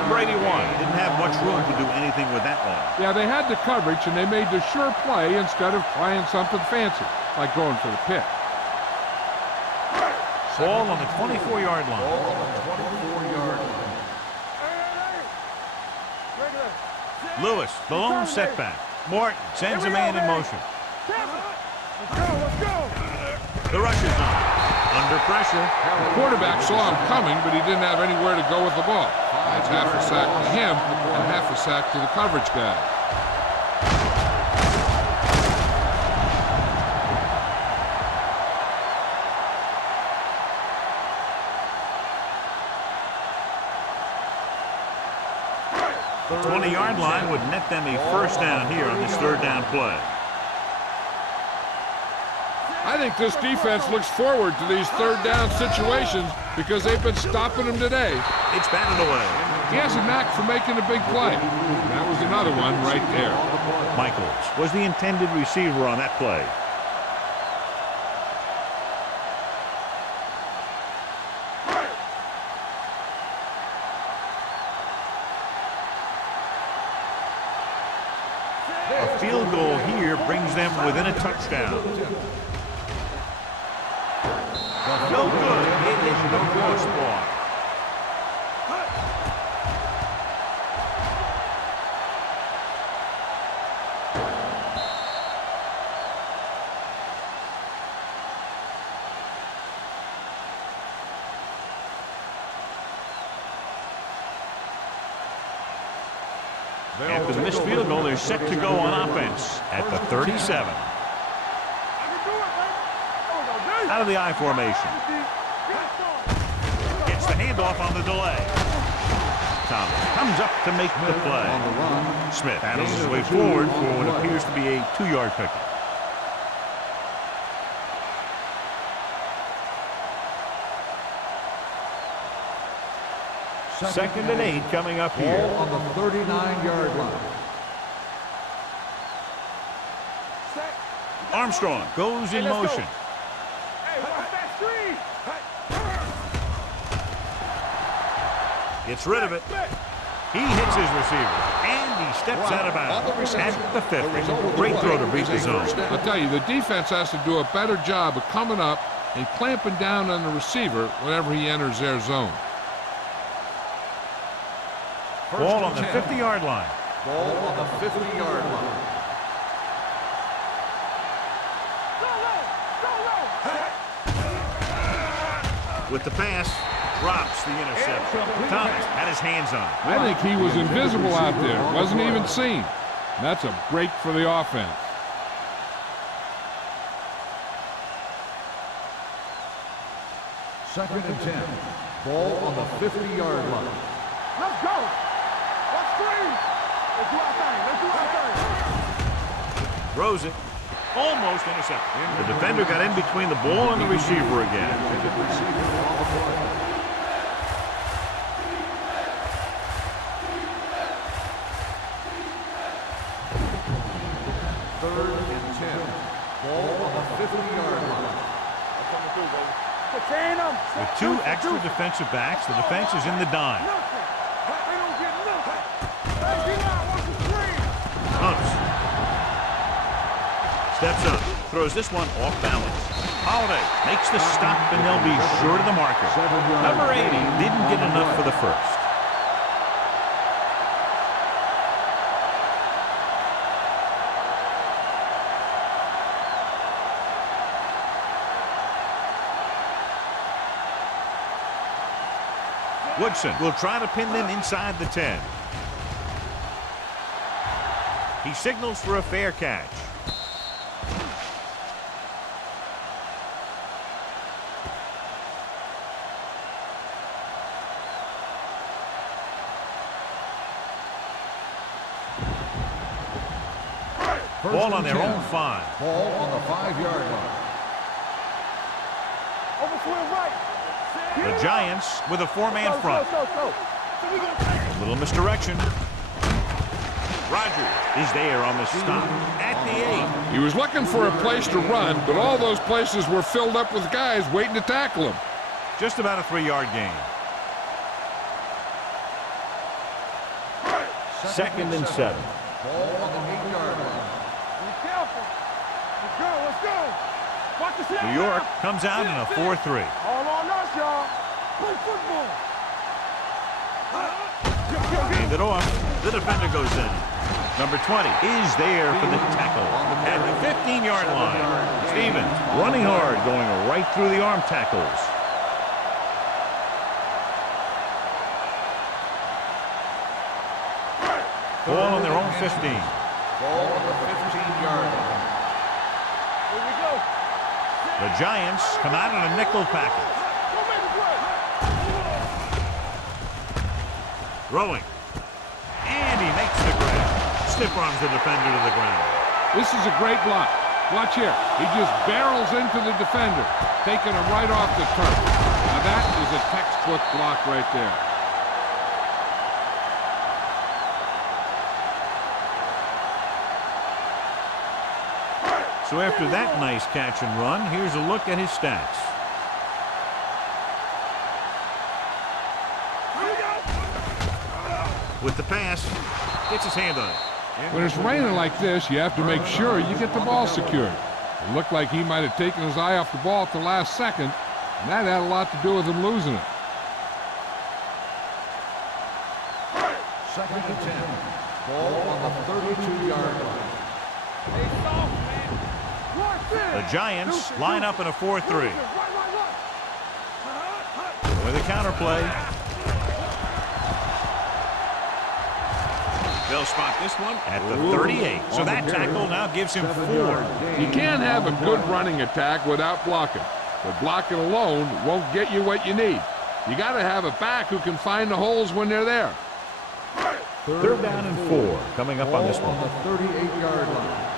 Number 81 didn't have much room to do anything with that one. Yeah, they had the coverage, and they made the sure play instead of trying something fancy, like going for the pick. Ball on the 24-yard line. Ball on the 24-yard line. Lewis, the lone setback. Morton sends a man in motion. Let's go. The rush is on. Under pressure. The quarterback saw him coming, but he didn't have anywhere to go with the ball. That's half a sack to him and half a sack to the coverage guy. The 20-yard line would net them a first down here on this third down play. I think this defense looks forward to these third down situations because they've been stopping them today. It's batted away. He has a knack for making a big play. That was another one right there. Michaels was the intended receiver on that play. A field goal here brings them within a touchdown. No good. It is the crossbar. After the missed field goal, they're set to go on offense at the 37. Out of the I formation. Gets the handoff on the delay. Thomas comes up to make the play. Smith handles his way forward for what appears to be a 2-yard pickup. Second and 8 coming up here. Ball on the 39-yard line. Armstrong goes in motion. Hey, watch that screen. Gets rid of it. He hits his receiver, and he steps out of bounds at the 50. Great throw to beat the zone. I'll tell you, the defense has to do a better job of coming up and clamping down on the receiver whenever he enters their zone. Ball on the 50-yard line. Ball on the 50-yard line. With the pass, drops the interception. Thomas had his hands on it. I think he was invisible out there. Wasn't even seen. That's a break for the offense. Second and 10. Ball on the 50-yard line. Let's go. Let's screen. Let's do our thing. Let's do our thing. Throws it. Almost intercepted. The defender got in between the ball and the receiver again. Third and 10. Ball on the 50-yard line. Coming through, baby. Contain them. With 2 extra defensive backs, the defense is in the dime. They don't get nothing. Hey, get out. Watch the screen. Hunts. Steps up. Throws this one off balance. Holiday makes the stop, and they'll be short of the marker. Number 80 didn't get enough for the first. Woodson will try to pin them inside the 10. He signals for a fair catch. Ball on their own 5. Ball on the 5-yard line. Over swing right. The Giants with a 4-man front. A little misdirection. Rogers is there on the stop at the 8. He was looking for a place to run, but all those places were filled up with guys waiting to tackle him. Just about a 3-yard gain. Second and 7. Ball on the 8-yard line. Be careful. Let's go. Let's go. Watch the snap. New York comes out in a 4-3. All on us, y'all. Play football. Hand it off. The defender goes in. Number 20 is there for the tackle at the 15-yard line. Stevens running hard, going right through the arm tackles. Ball on their own 15. Ball on the 15-yard line. Here we go. The Giants come out in a nickel package. Go make the play. Throwing. And he makes the grab. Stiff arms the defender to the ground. This is a great block. Watch here. He just barrels into the defender, taking him right off the turf. Now that is a textbook block right there. So after that nice catch and run, here's a look at his stats. With the pass, gets his hand on it. When it's raining like this, you have to make sure you get the ball secured. It looked like he might have taken his eye off the ball at the last second, and that had a lot to do with him losing it. 2nd and 10. Ball on the 32-yard line. The Giants line up in a 4-3. With a counterplay. They'll spot this one at the 38. So that tackle now gives him 4. You can't have a good running attack without blocking. But blocking alone won't get you what you need. You got to have a back who can find the holes when they're there. 3rd down and 4 coming up on this one. On the 38-yard line.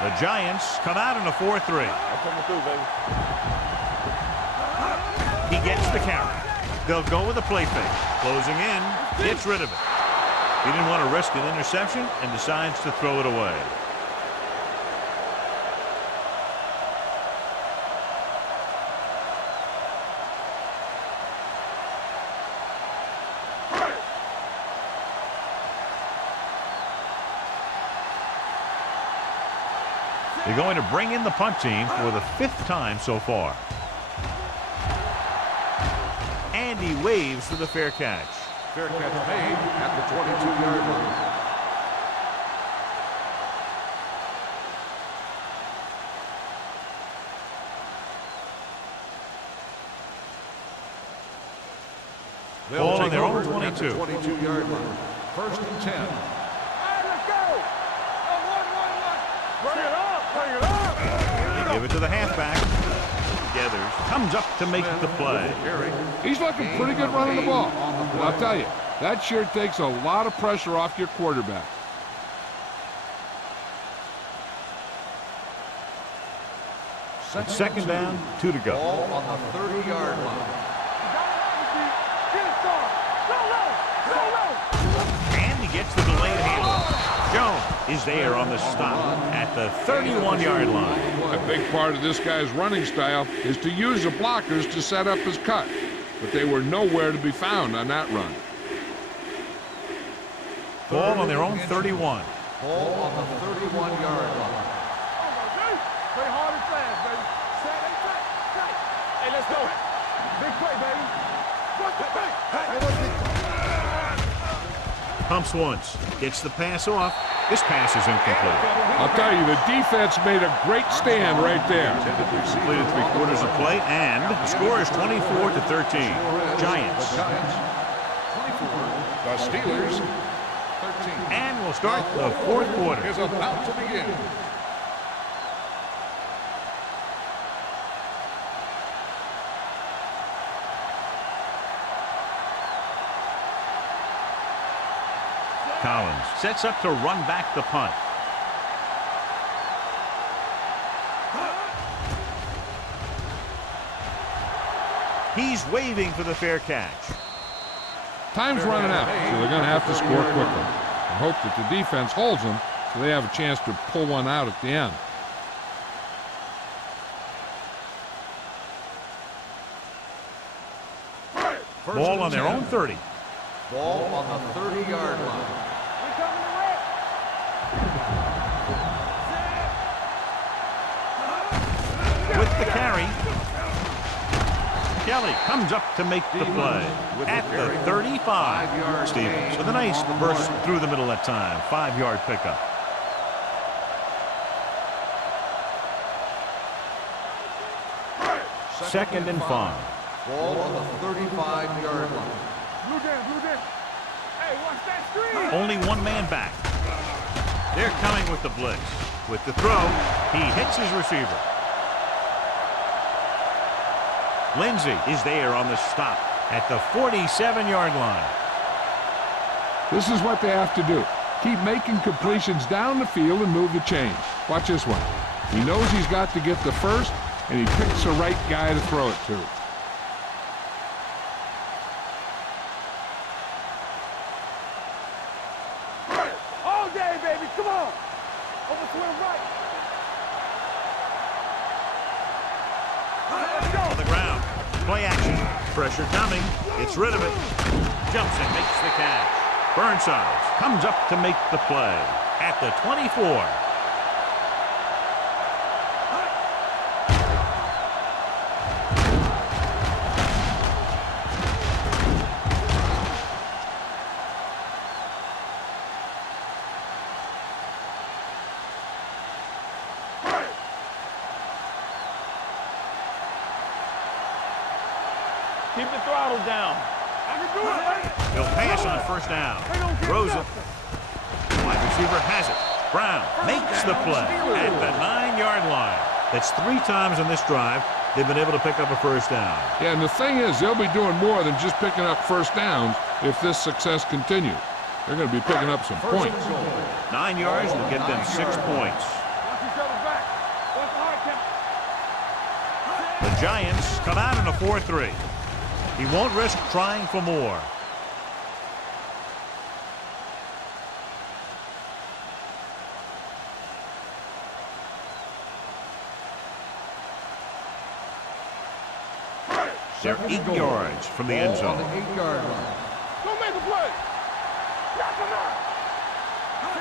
The Giants come out in a 4-3. He gets the carry. They'll go with a play fake. Closing in, gets rid of it. He didn't want to risk an interception and decides to throw it away. They're going to bring in the punt team for the 5th time so far. And he waves for the fair catch. Fair catch made at the 22-yard line. Ball on their own 22. 22. 22-yard line. 1st and 10. They give it to the halfback. Gathers, comes up to make the play. He's looking pretty good running the ball. And I'll tell you, that sure takes a lot of pressure off your quarterback. Second down, 2 to go. Ball on the 30-yard line. And he gets the delayed handoff. Jones is there on the stop at the 31-yard line. A big part of this guy's running style is to use the blockers to set up his cut, but they were nowhere to be found on that run. Ball on their own 31. Ball on the 31-yard line. Play hard and fast, baby. Set. Hey, let's go. Big play, baby. What's the play? Pumps once, gets the pass off. This pass is incomplete. I'll tell you, the defense made a great stand right there. Completed 3/4 of play, and the score is 24-13. Giants. 24. The Steelers. 13. And we'll start the 4th quarter. Is about to begin. Collins sets up to run back the punt. He's waving for the fair catch. Time's running out, so they're going to have to score quickly and hope that the defense holds them so they have a chance to pull one out at the end. Ball on their own 30. Ball on the 30-yard line. With the carry. Kelly comes up to make the play at the 35. Stevens with a nice burst through the middle that time. 5-yard pickup. Second and 5. Ball on the 35-yard line. Blue down. Hey, watch that screen. Only one man back. They're coming with the blitz. With the throw, he hits his receiver. Lindsey is there on the stop at the 47-yard line. This is what they have to do. Keep making completions down the field and move the chains. Watch this one. He knows he's got to get the first, and he picks the right guy to throw it to. All day, baby. Come on. Over to the right. Let's go. On the ground. Play action. Pressure coming. Gets rid of it. Jumps and makes the catch. Burnside comes up to make the play at the 24. Keep the throttle down. I can do it. He'll pass on first down. Throws it. Wide receiver has it. Brown makes the play at the 9-yard line. That's 3 times in this drive they've been able to pick up a first down. Yeah, and the thing is, they'll be doing more than just picking up first downs if this success continues. They're going to be picking up some points. 9 yards will get them 6 points. Watch each other back. Watch the hard count. The Giants come out in a 4-3. He won't risk trying for more. They're 8 yards from the end zone. On the 8-yard line. Don't make a play. Knock him out.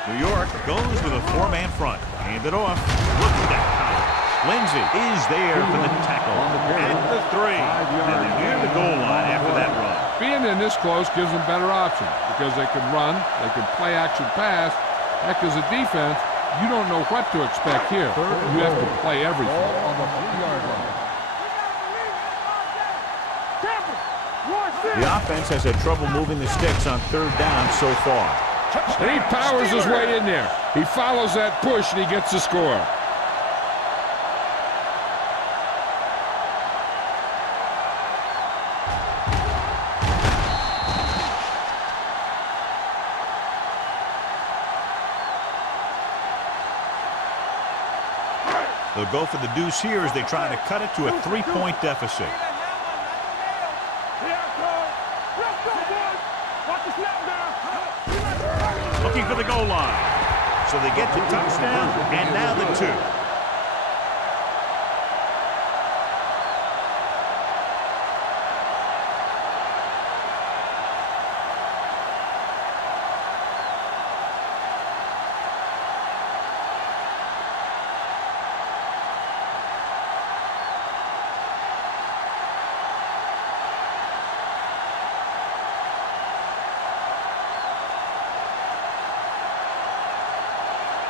New York goes with a 4-man front. Hand it off. Look at that power. Lindsey is there for the tackle at the 3. And they're near the goal line after that run. Being in this close gives them better options because they can run, they can play action pass. Heck, as a defense, you don't know what to expect here. You have to play everything. Ball on the 3-yard line. The offense has had trouble moving the sticks on 3rd down so far. And he powers his way in there. He follows that push and he gets the score. They'll go for the deuce here as they try to cut it to a 3-point deficit. Looking for the goal line. So they get to touchdown, and now the 2.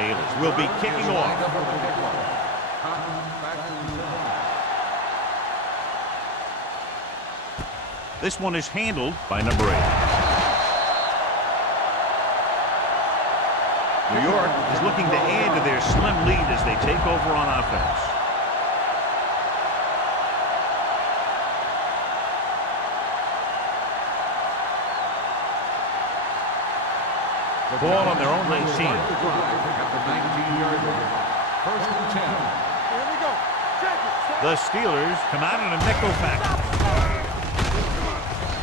Ayles will be kicking off. This one is handled by number 8. New York is looking to add to their slim lead as they take over on offense. Ball on their own 19. At the 19-yard line. 1st and 10. Here we go. Check it. The Steelers come out in a nickel package.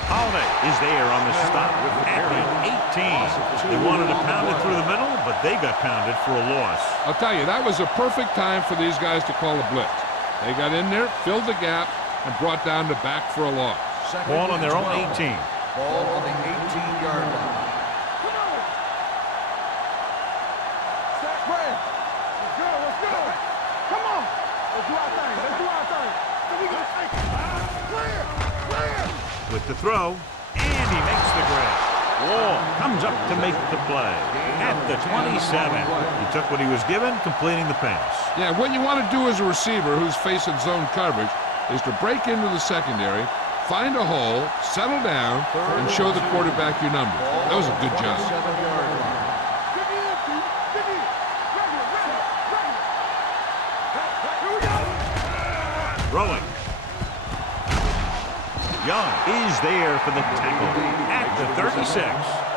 Holiday is there on the stop at the 18. They wanted to pound it through the middle, but they got pounded for a loss. I'll tell you, that was a perfect time for these guys to call a blitz. They got in there, filled the gap, and brought down the back for a loss. Ball on their own 18. Ball on the 18-yard line. With the throw, and he makes the grab. Wall comes up to make the play at the 27. He took what he was given, completing the pass. Yeah, what you want to do as a receiver who's facing zone coverage is to break into the secondary, find a hole, settle down, and show the quarterback your number. That was a good job. Throwing. Young is there for the tackle at the 36.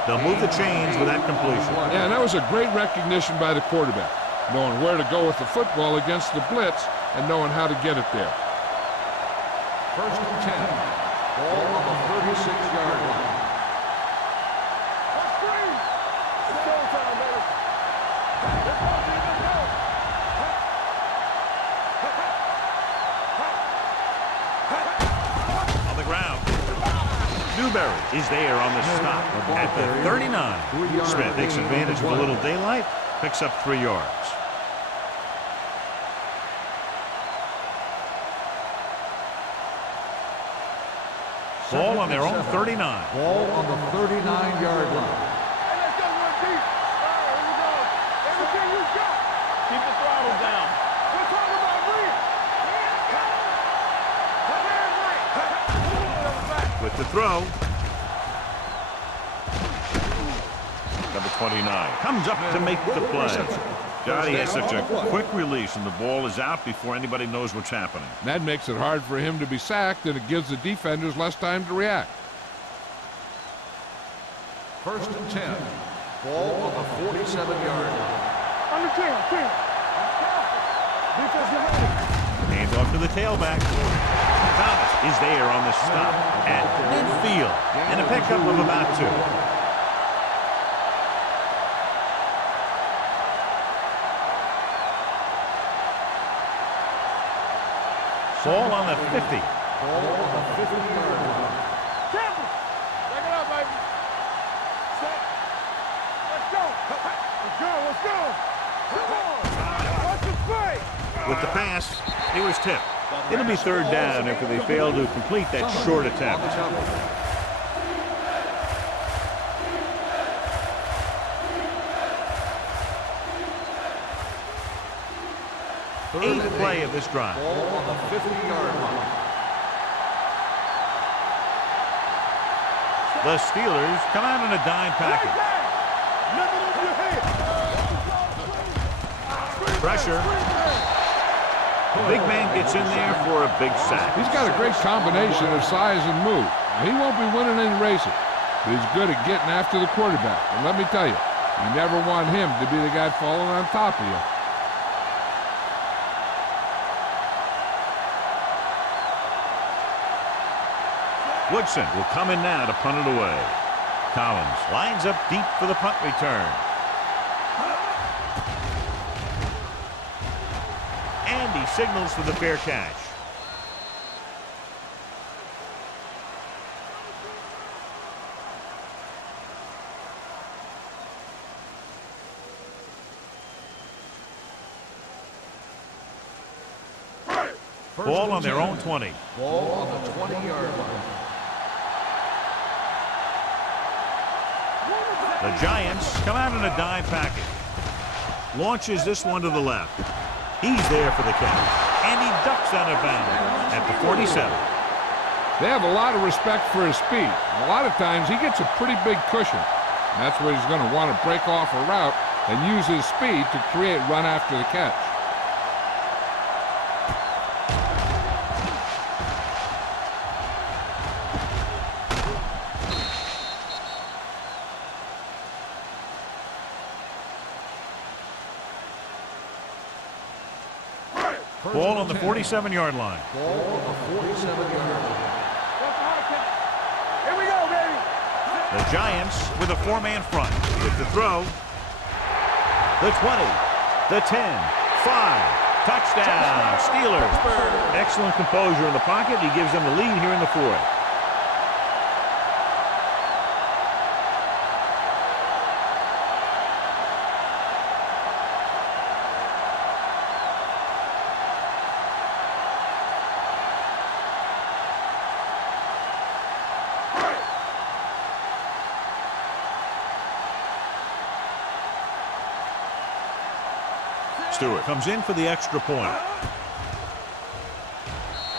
They'll move the chains with that completion. Yeah, and that was a great recognition by the quarterback, knowing where to go with the football against the blitz and knowing how to get it there. 1st and 10. Ball on the 36-yard line. Kingsbury is there on the stop at the 39. Smith takes advantage of a little daylight, picks up 3 yards. Ball on their own 39. Ball on the 39-yard line. Hey, let's go one deep. All right, here we go. Everything you got. Keep the throttle down. We're talking about real. With the throw. Number 29 comes up to make the play. God, he has such a quick release, and the ball is out before anybody knows what's happening. That makes it hard for him to be sacked, and it gives the defenders less time to react. 1st and 10. Ball on the 47-yard line. On the 10. Defensive ready. Hands off to the tailback. Thomas is there on the stop at midfield, and a pickup of about 2. Ball on the 50. Ball on the 50-yard line. Campbell. Back it up, baby. Set. Let's go. Let's go. Come on. Watch the play. With the pass, he was tipped. It'll be 3rd down after they fail to complete that short attempt. Eighth play of this drive. Ball on the 50-yard line. The Steelers come out in a dime package. Pressure. The big man gets in there for a big sack. He's got a great combination of size and move. He won't be winning any races, but he's good at getting after the quarterback. And let me tell you, you never want him to be the guy falling on top of you. Woodson will come in now to punt it away. Collins lines up deep for the punt return. And he signals for the fair catch. Ball on their own 20. Ball on the 20-yard line. The Giants come out in a dime package. Launches this one to the left. He's there for the catch. And he ducks out of bounds at the 47. They have a lot of respect for his speed. A lot of times he gets a pretty big cushion. And that's where he's going to want to break off a route and use his speed to create run after the catch. Ball on the 47-yard line. Ball on the 47-yard line. Here we go, baby. The Giants with a 4-man front. With the throw. The 20. The 10. 5. Touchdown. Steelers. Excellent composure in the pocket. He gives them the lead here in the 4th. Stewart comes in for the extra point.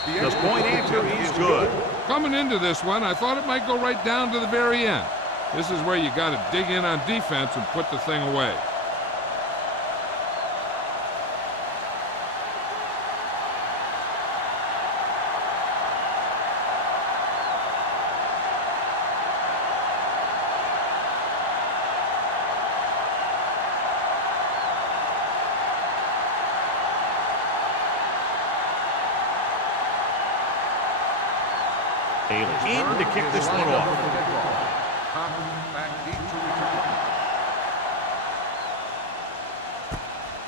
The point answer is good. Coming into this one, I thought it might go right down to the very end. This is where you got to dig in on defense and put the thing away. In to kick this one off.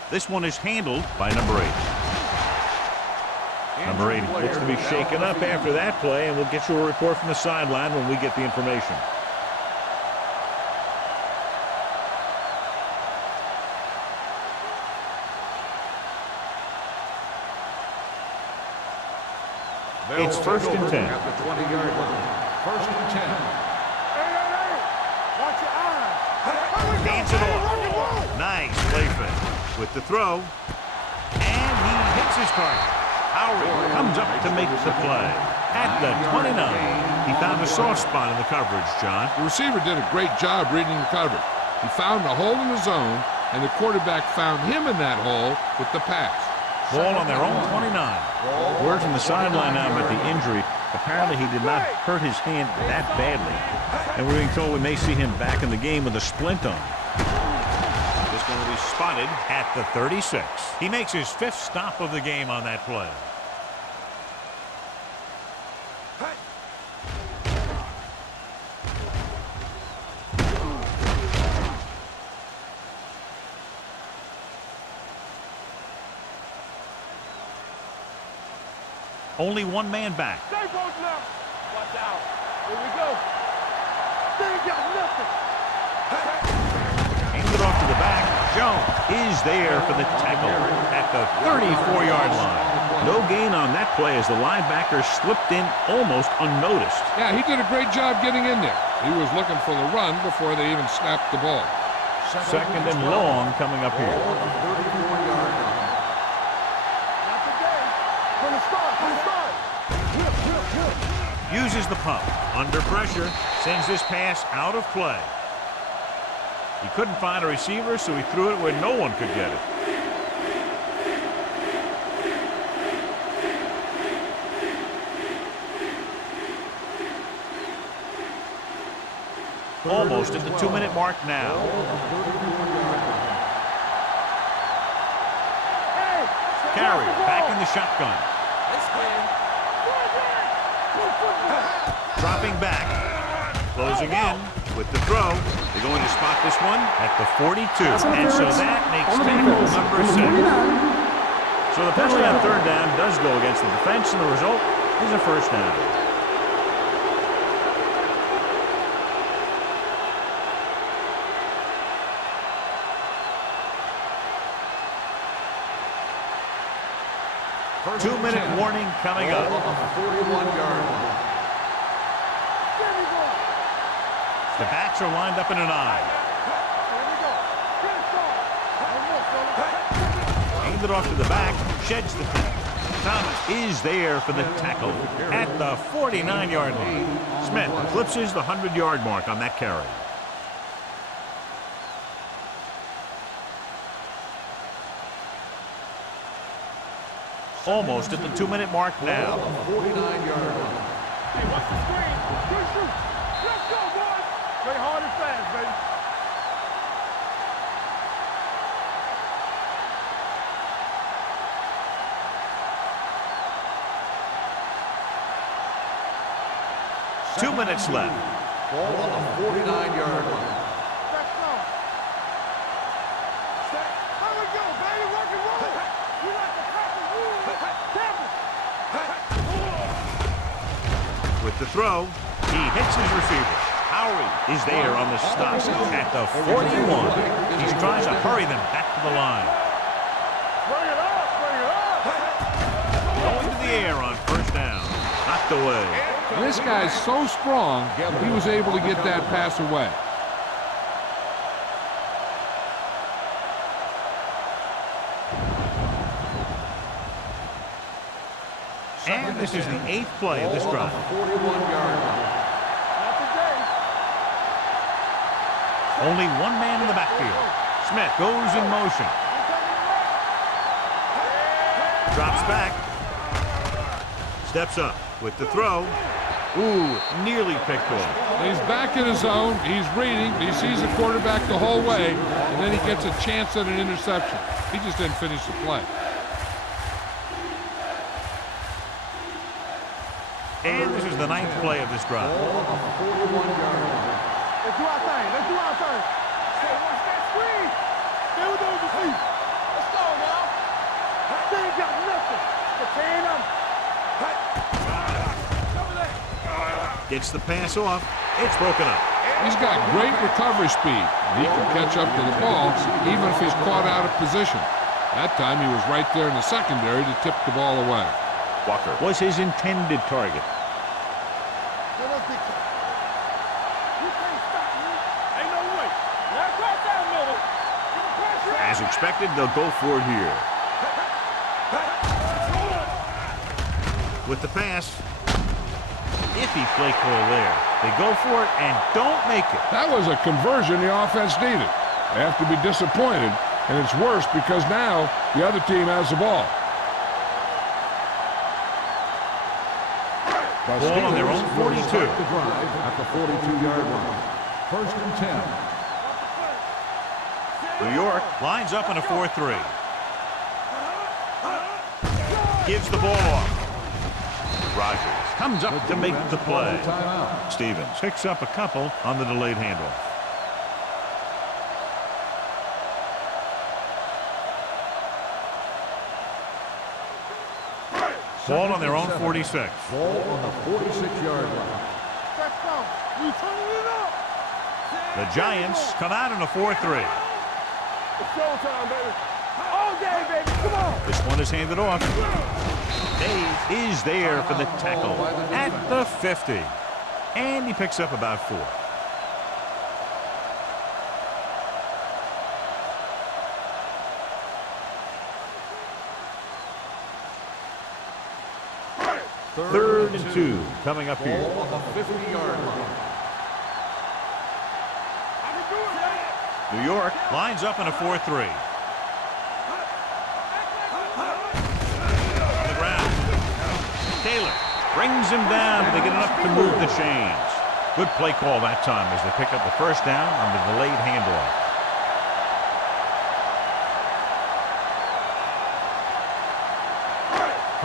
This one is handled by number 8. Number 80 looks to be shaken up after that play, and we'll get you a report from the sideline when we get the information. It's 1st and 10. At the 20-yard line. 1st and 10. Hey. Watch your eyes. Hands it off. Nice play fake with the throw. And he hits his target. Howard comes up to make the play. At the 29, he found a soft spot in the coverage, John. The receiver did a great job reading the coverage. He found a hole in the zone, and the quarterback found him in that hole with the pass. Ball on their own 29. Word from the sideline now about the injury. Apparently he did not hurt his hand that badly. And we're being told we may see him back in the game with a splint on. This one will be spotted at the 36. He makes his 5th stop of the game on that play. Only one man back. Stay close now. Watch out. Here we go. They ain't got nothing. Hands it off to the back. Jones is there for the tackle at the 34-yard line. No gain on that play as the linebacker slipped in almost unnoticed. Yeah, he did a great job getting in there. He was looking for the run before they even snapped the ball. 2nd and long coming up here. Not today. From the start. Uses the pump. Under pressure. Sends this pass out of play. He couldn't find a receiver, so he threw it where no one could get it. Almost at the 2-minute mark now. Carry back in the shotgun. Dropping back. Closing in with the throw. They're going to spot this one at the 42. And so that makes tackle number 6. So the penalty on 3rd down does go against the defense, and the result is a 1st down. Two-minute warning coming up. 41-yard line. The backs are lined up in an eye. Aimed it off to the back, sheds the play. Thomas is there for the tackle at the 49-yard line. Smith eclipses the 100-yard mark on that carry. Almost at the 2-minute mark now. 49-yard line. Hey, watch the screen. Good shoot. Let's go, boys. Play hard and fast, baby. Two minutes left. Ball on the 49-yard line. Back down. Set. There we go, baby. Rock and roll. We like the crack and roll. With the throw, he hits his receiver. Howie is there on the stop at the 41. He's trying to hurry them back to the line. Bring it up. Bring it up. Going to the air on 1st down. Knocked away. This guy's so strong, he was able to get that pass away. And this is the 8th play of this drive. 41-yard line. Not today. Only one man in the backfield. Smith goes in motion. Drops back. Steps up with the throw. Ooh, nearly picked off. He's back in his zone. He's reading. He sees the quarterback the whole way, and then he gets a chance at an interception. He just didn't finish the play. And this is the 9th play of this drive. Let's do our thing. Let's do our thing. Say, watch that screen. Stay with those receivers. Let's go now. They ain't got nothing. Contain them. Gets the pass off. It's broken up. He's got great recovery speed. He can catch up to the ball even if he's caught out of position. That time he was right there in the secondary to tip the ball away. Walker was his intended target. As expected, they'll go for it here. With the pass. Iffy play call there. They go for it and don't make it. That was a conversion the offense needed. They have to be disappointed, and it's worse because now the other team has the ball. Ball on their own 42. The drive at the 42-yard line. 1st and 10. New York lines up in a 4-3. Gives the ball off. Rogers comes up to make the play. Stevens picks up a couple on the delayed handoff. Ball on their own 46. Ball on the 46-yard line. The Giants come out in a 4-3. It's showtime, baby. All day, baby. Come on. This one is handed off. Dave is there for the tackle at the 50. And he picks up about 4. Third and 2 coming up here. Ball on the 50-yard line. New York lines up in a 4-3. On the ground. Taylor brings him down. They get enough to move the chains. Good play call that time as they pick up the first down on the delayed handoff.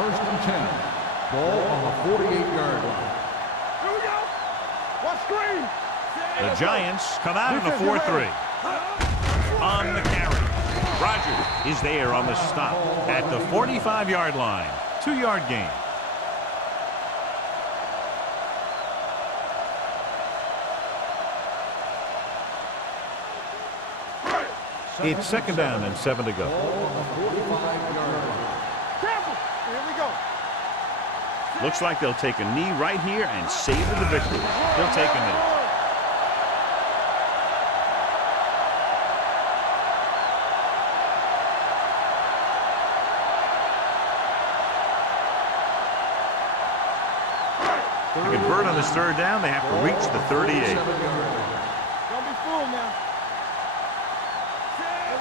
First and 10. Ball on the 48-yard line. Here we go. What screen? The Giants come out in a 4-3. On the carry. Rogers is there on the stop at the 45-yard line. 2-yard gain. It's second down and 7 to go. Ball on the 45-yard line. Here we go. Looks like they'll take a knee right here and savor the victory. They'll take a knee. To convert on this third down, they have to reach the 38. Don't be fooled now. Get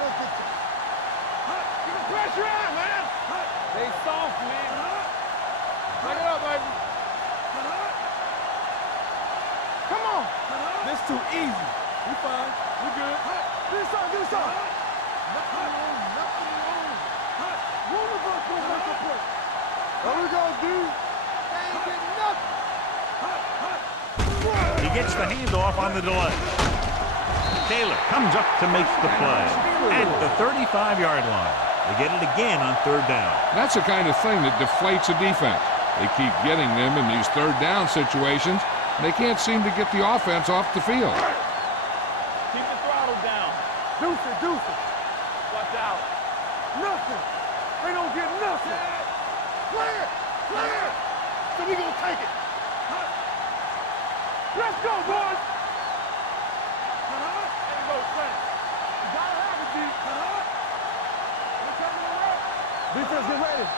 the pressure out, man. They soft, man. Take it up, baby. Come on. This too easy. We fine. We good. Do something. Do something. Nothing wrong. Nothing wrong. One of us will make a play. There we go, dude. They ain't getting nothing. He gets the handoff on the delay. Taylor comes up to make the play at the 35-yard line. They get it again on third down. That's the kind of thing that deflates a defense. They keep getting them in these third down situations. They can't seem to get the offense off the field. Keep the throttle down. Deuce it. Watch out. Nothing. They don't get nothing. Play it. So we gonna take it. Let's go, boys. Ain't no sense. You gotta have it, D. Defense, get ready.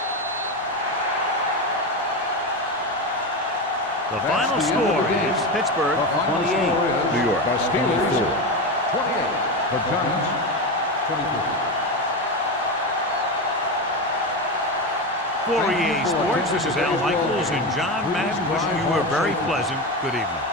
The final score is Pittsburgh 28, New York. The Steelers 28. The Giants 23. For EA Sports, this is Al Michaels and John Madden wishing you a very pleasant good evening.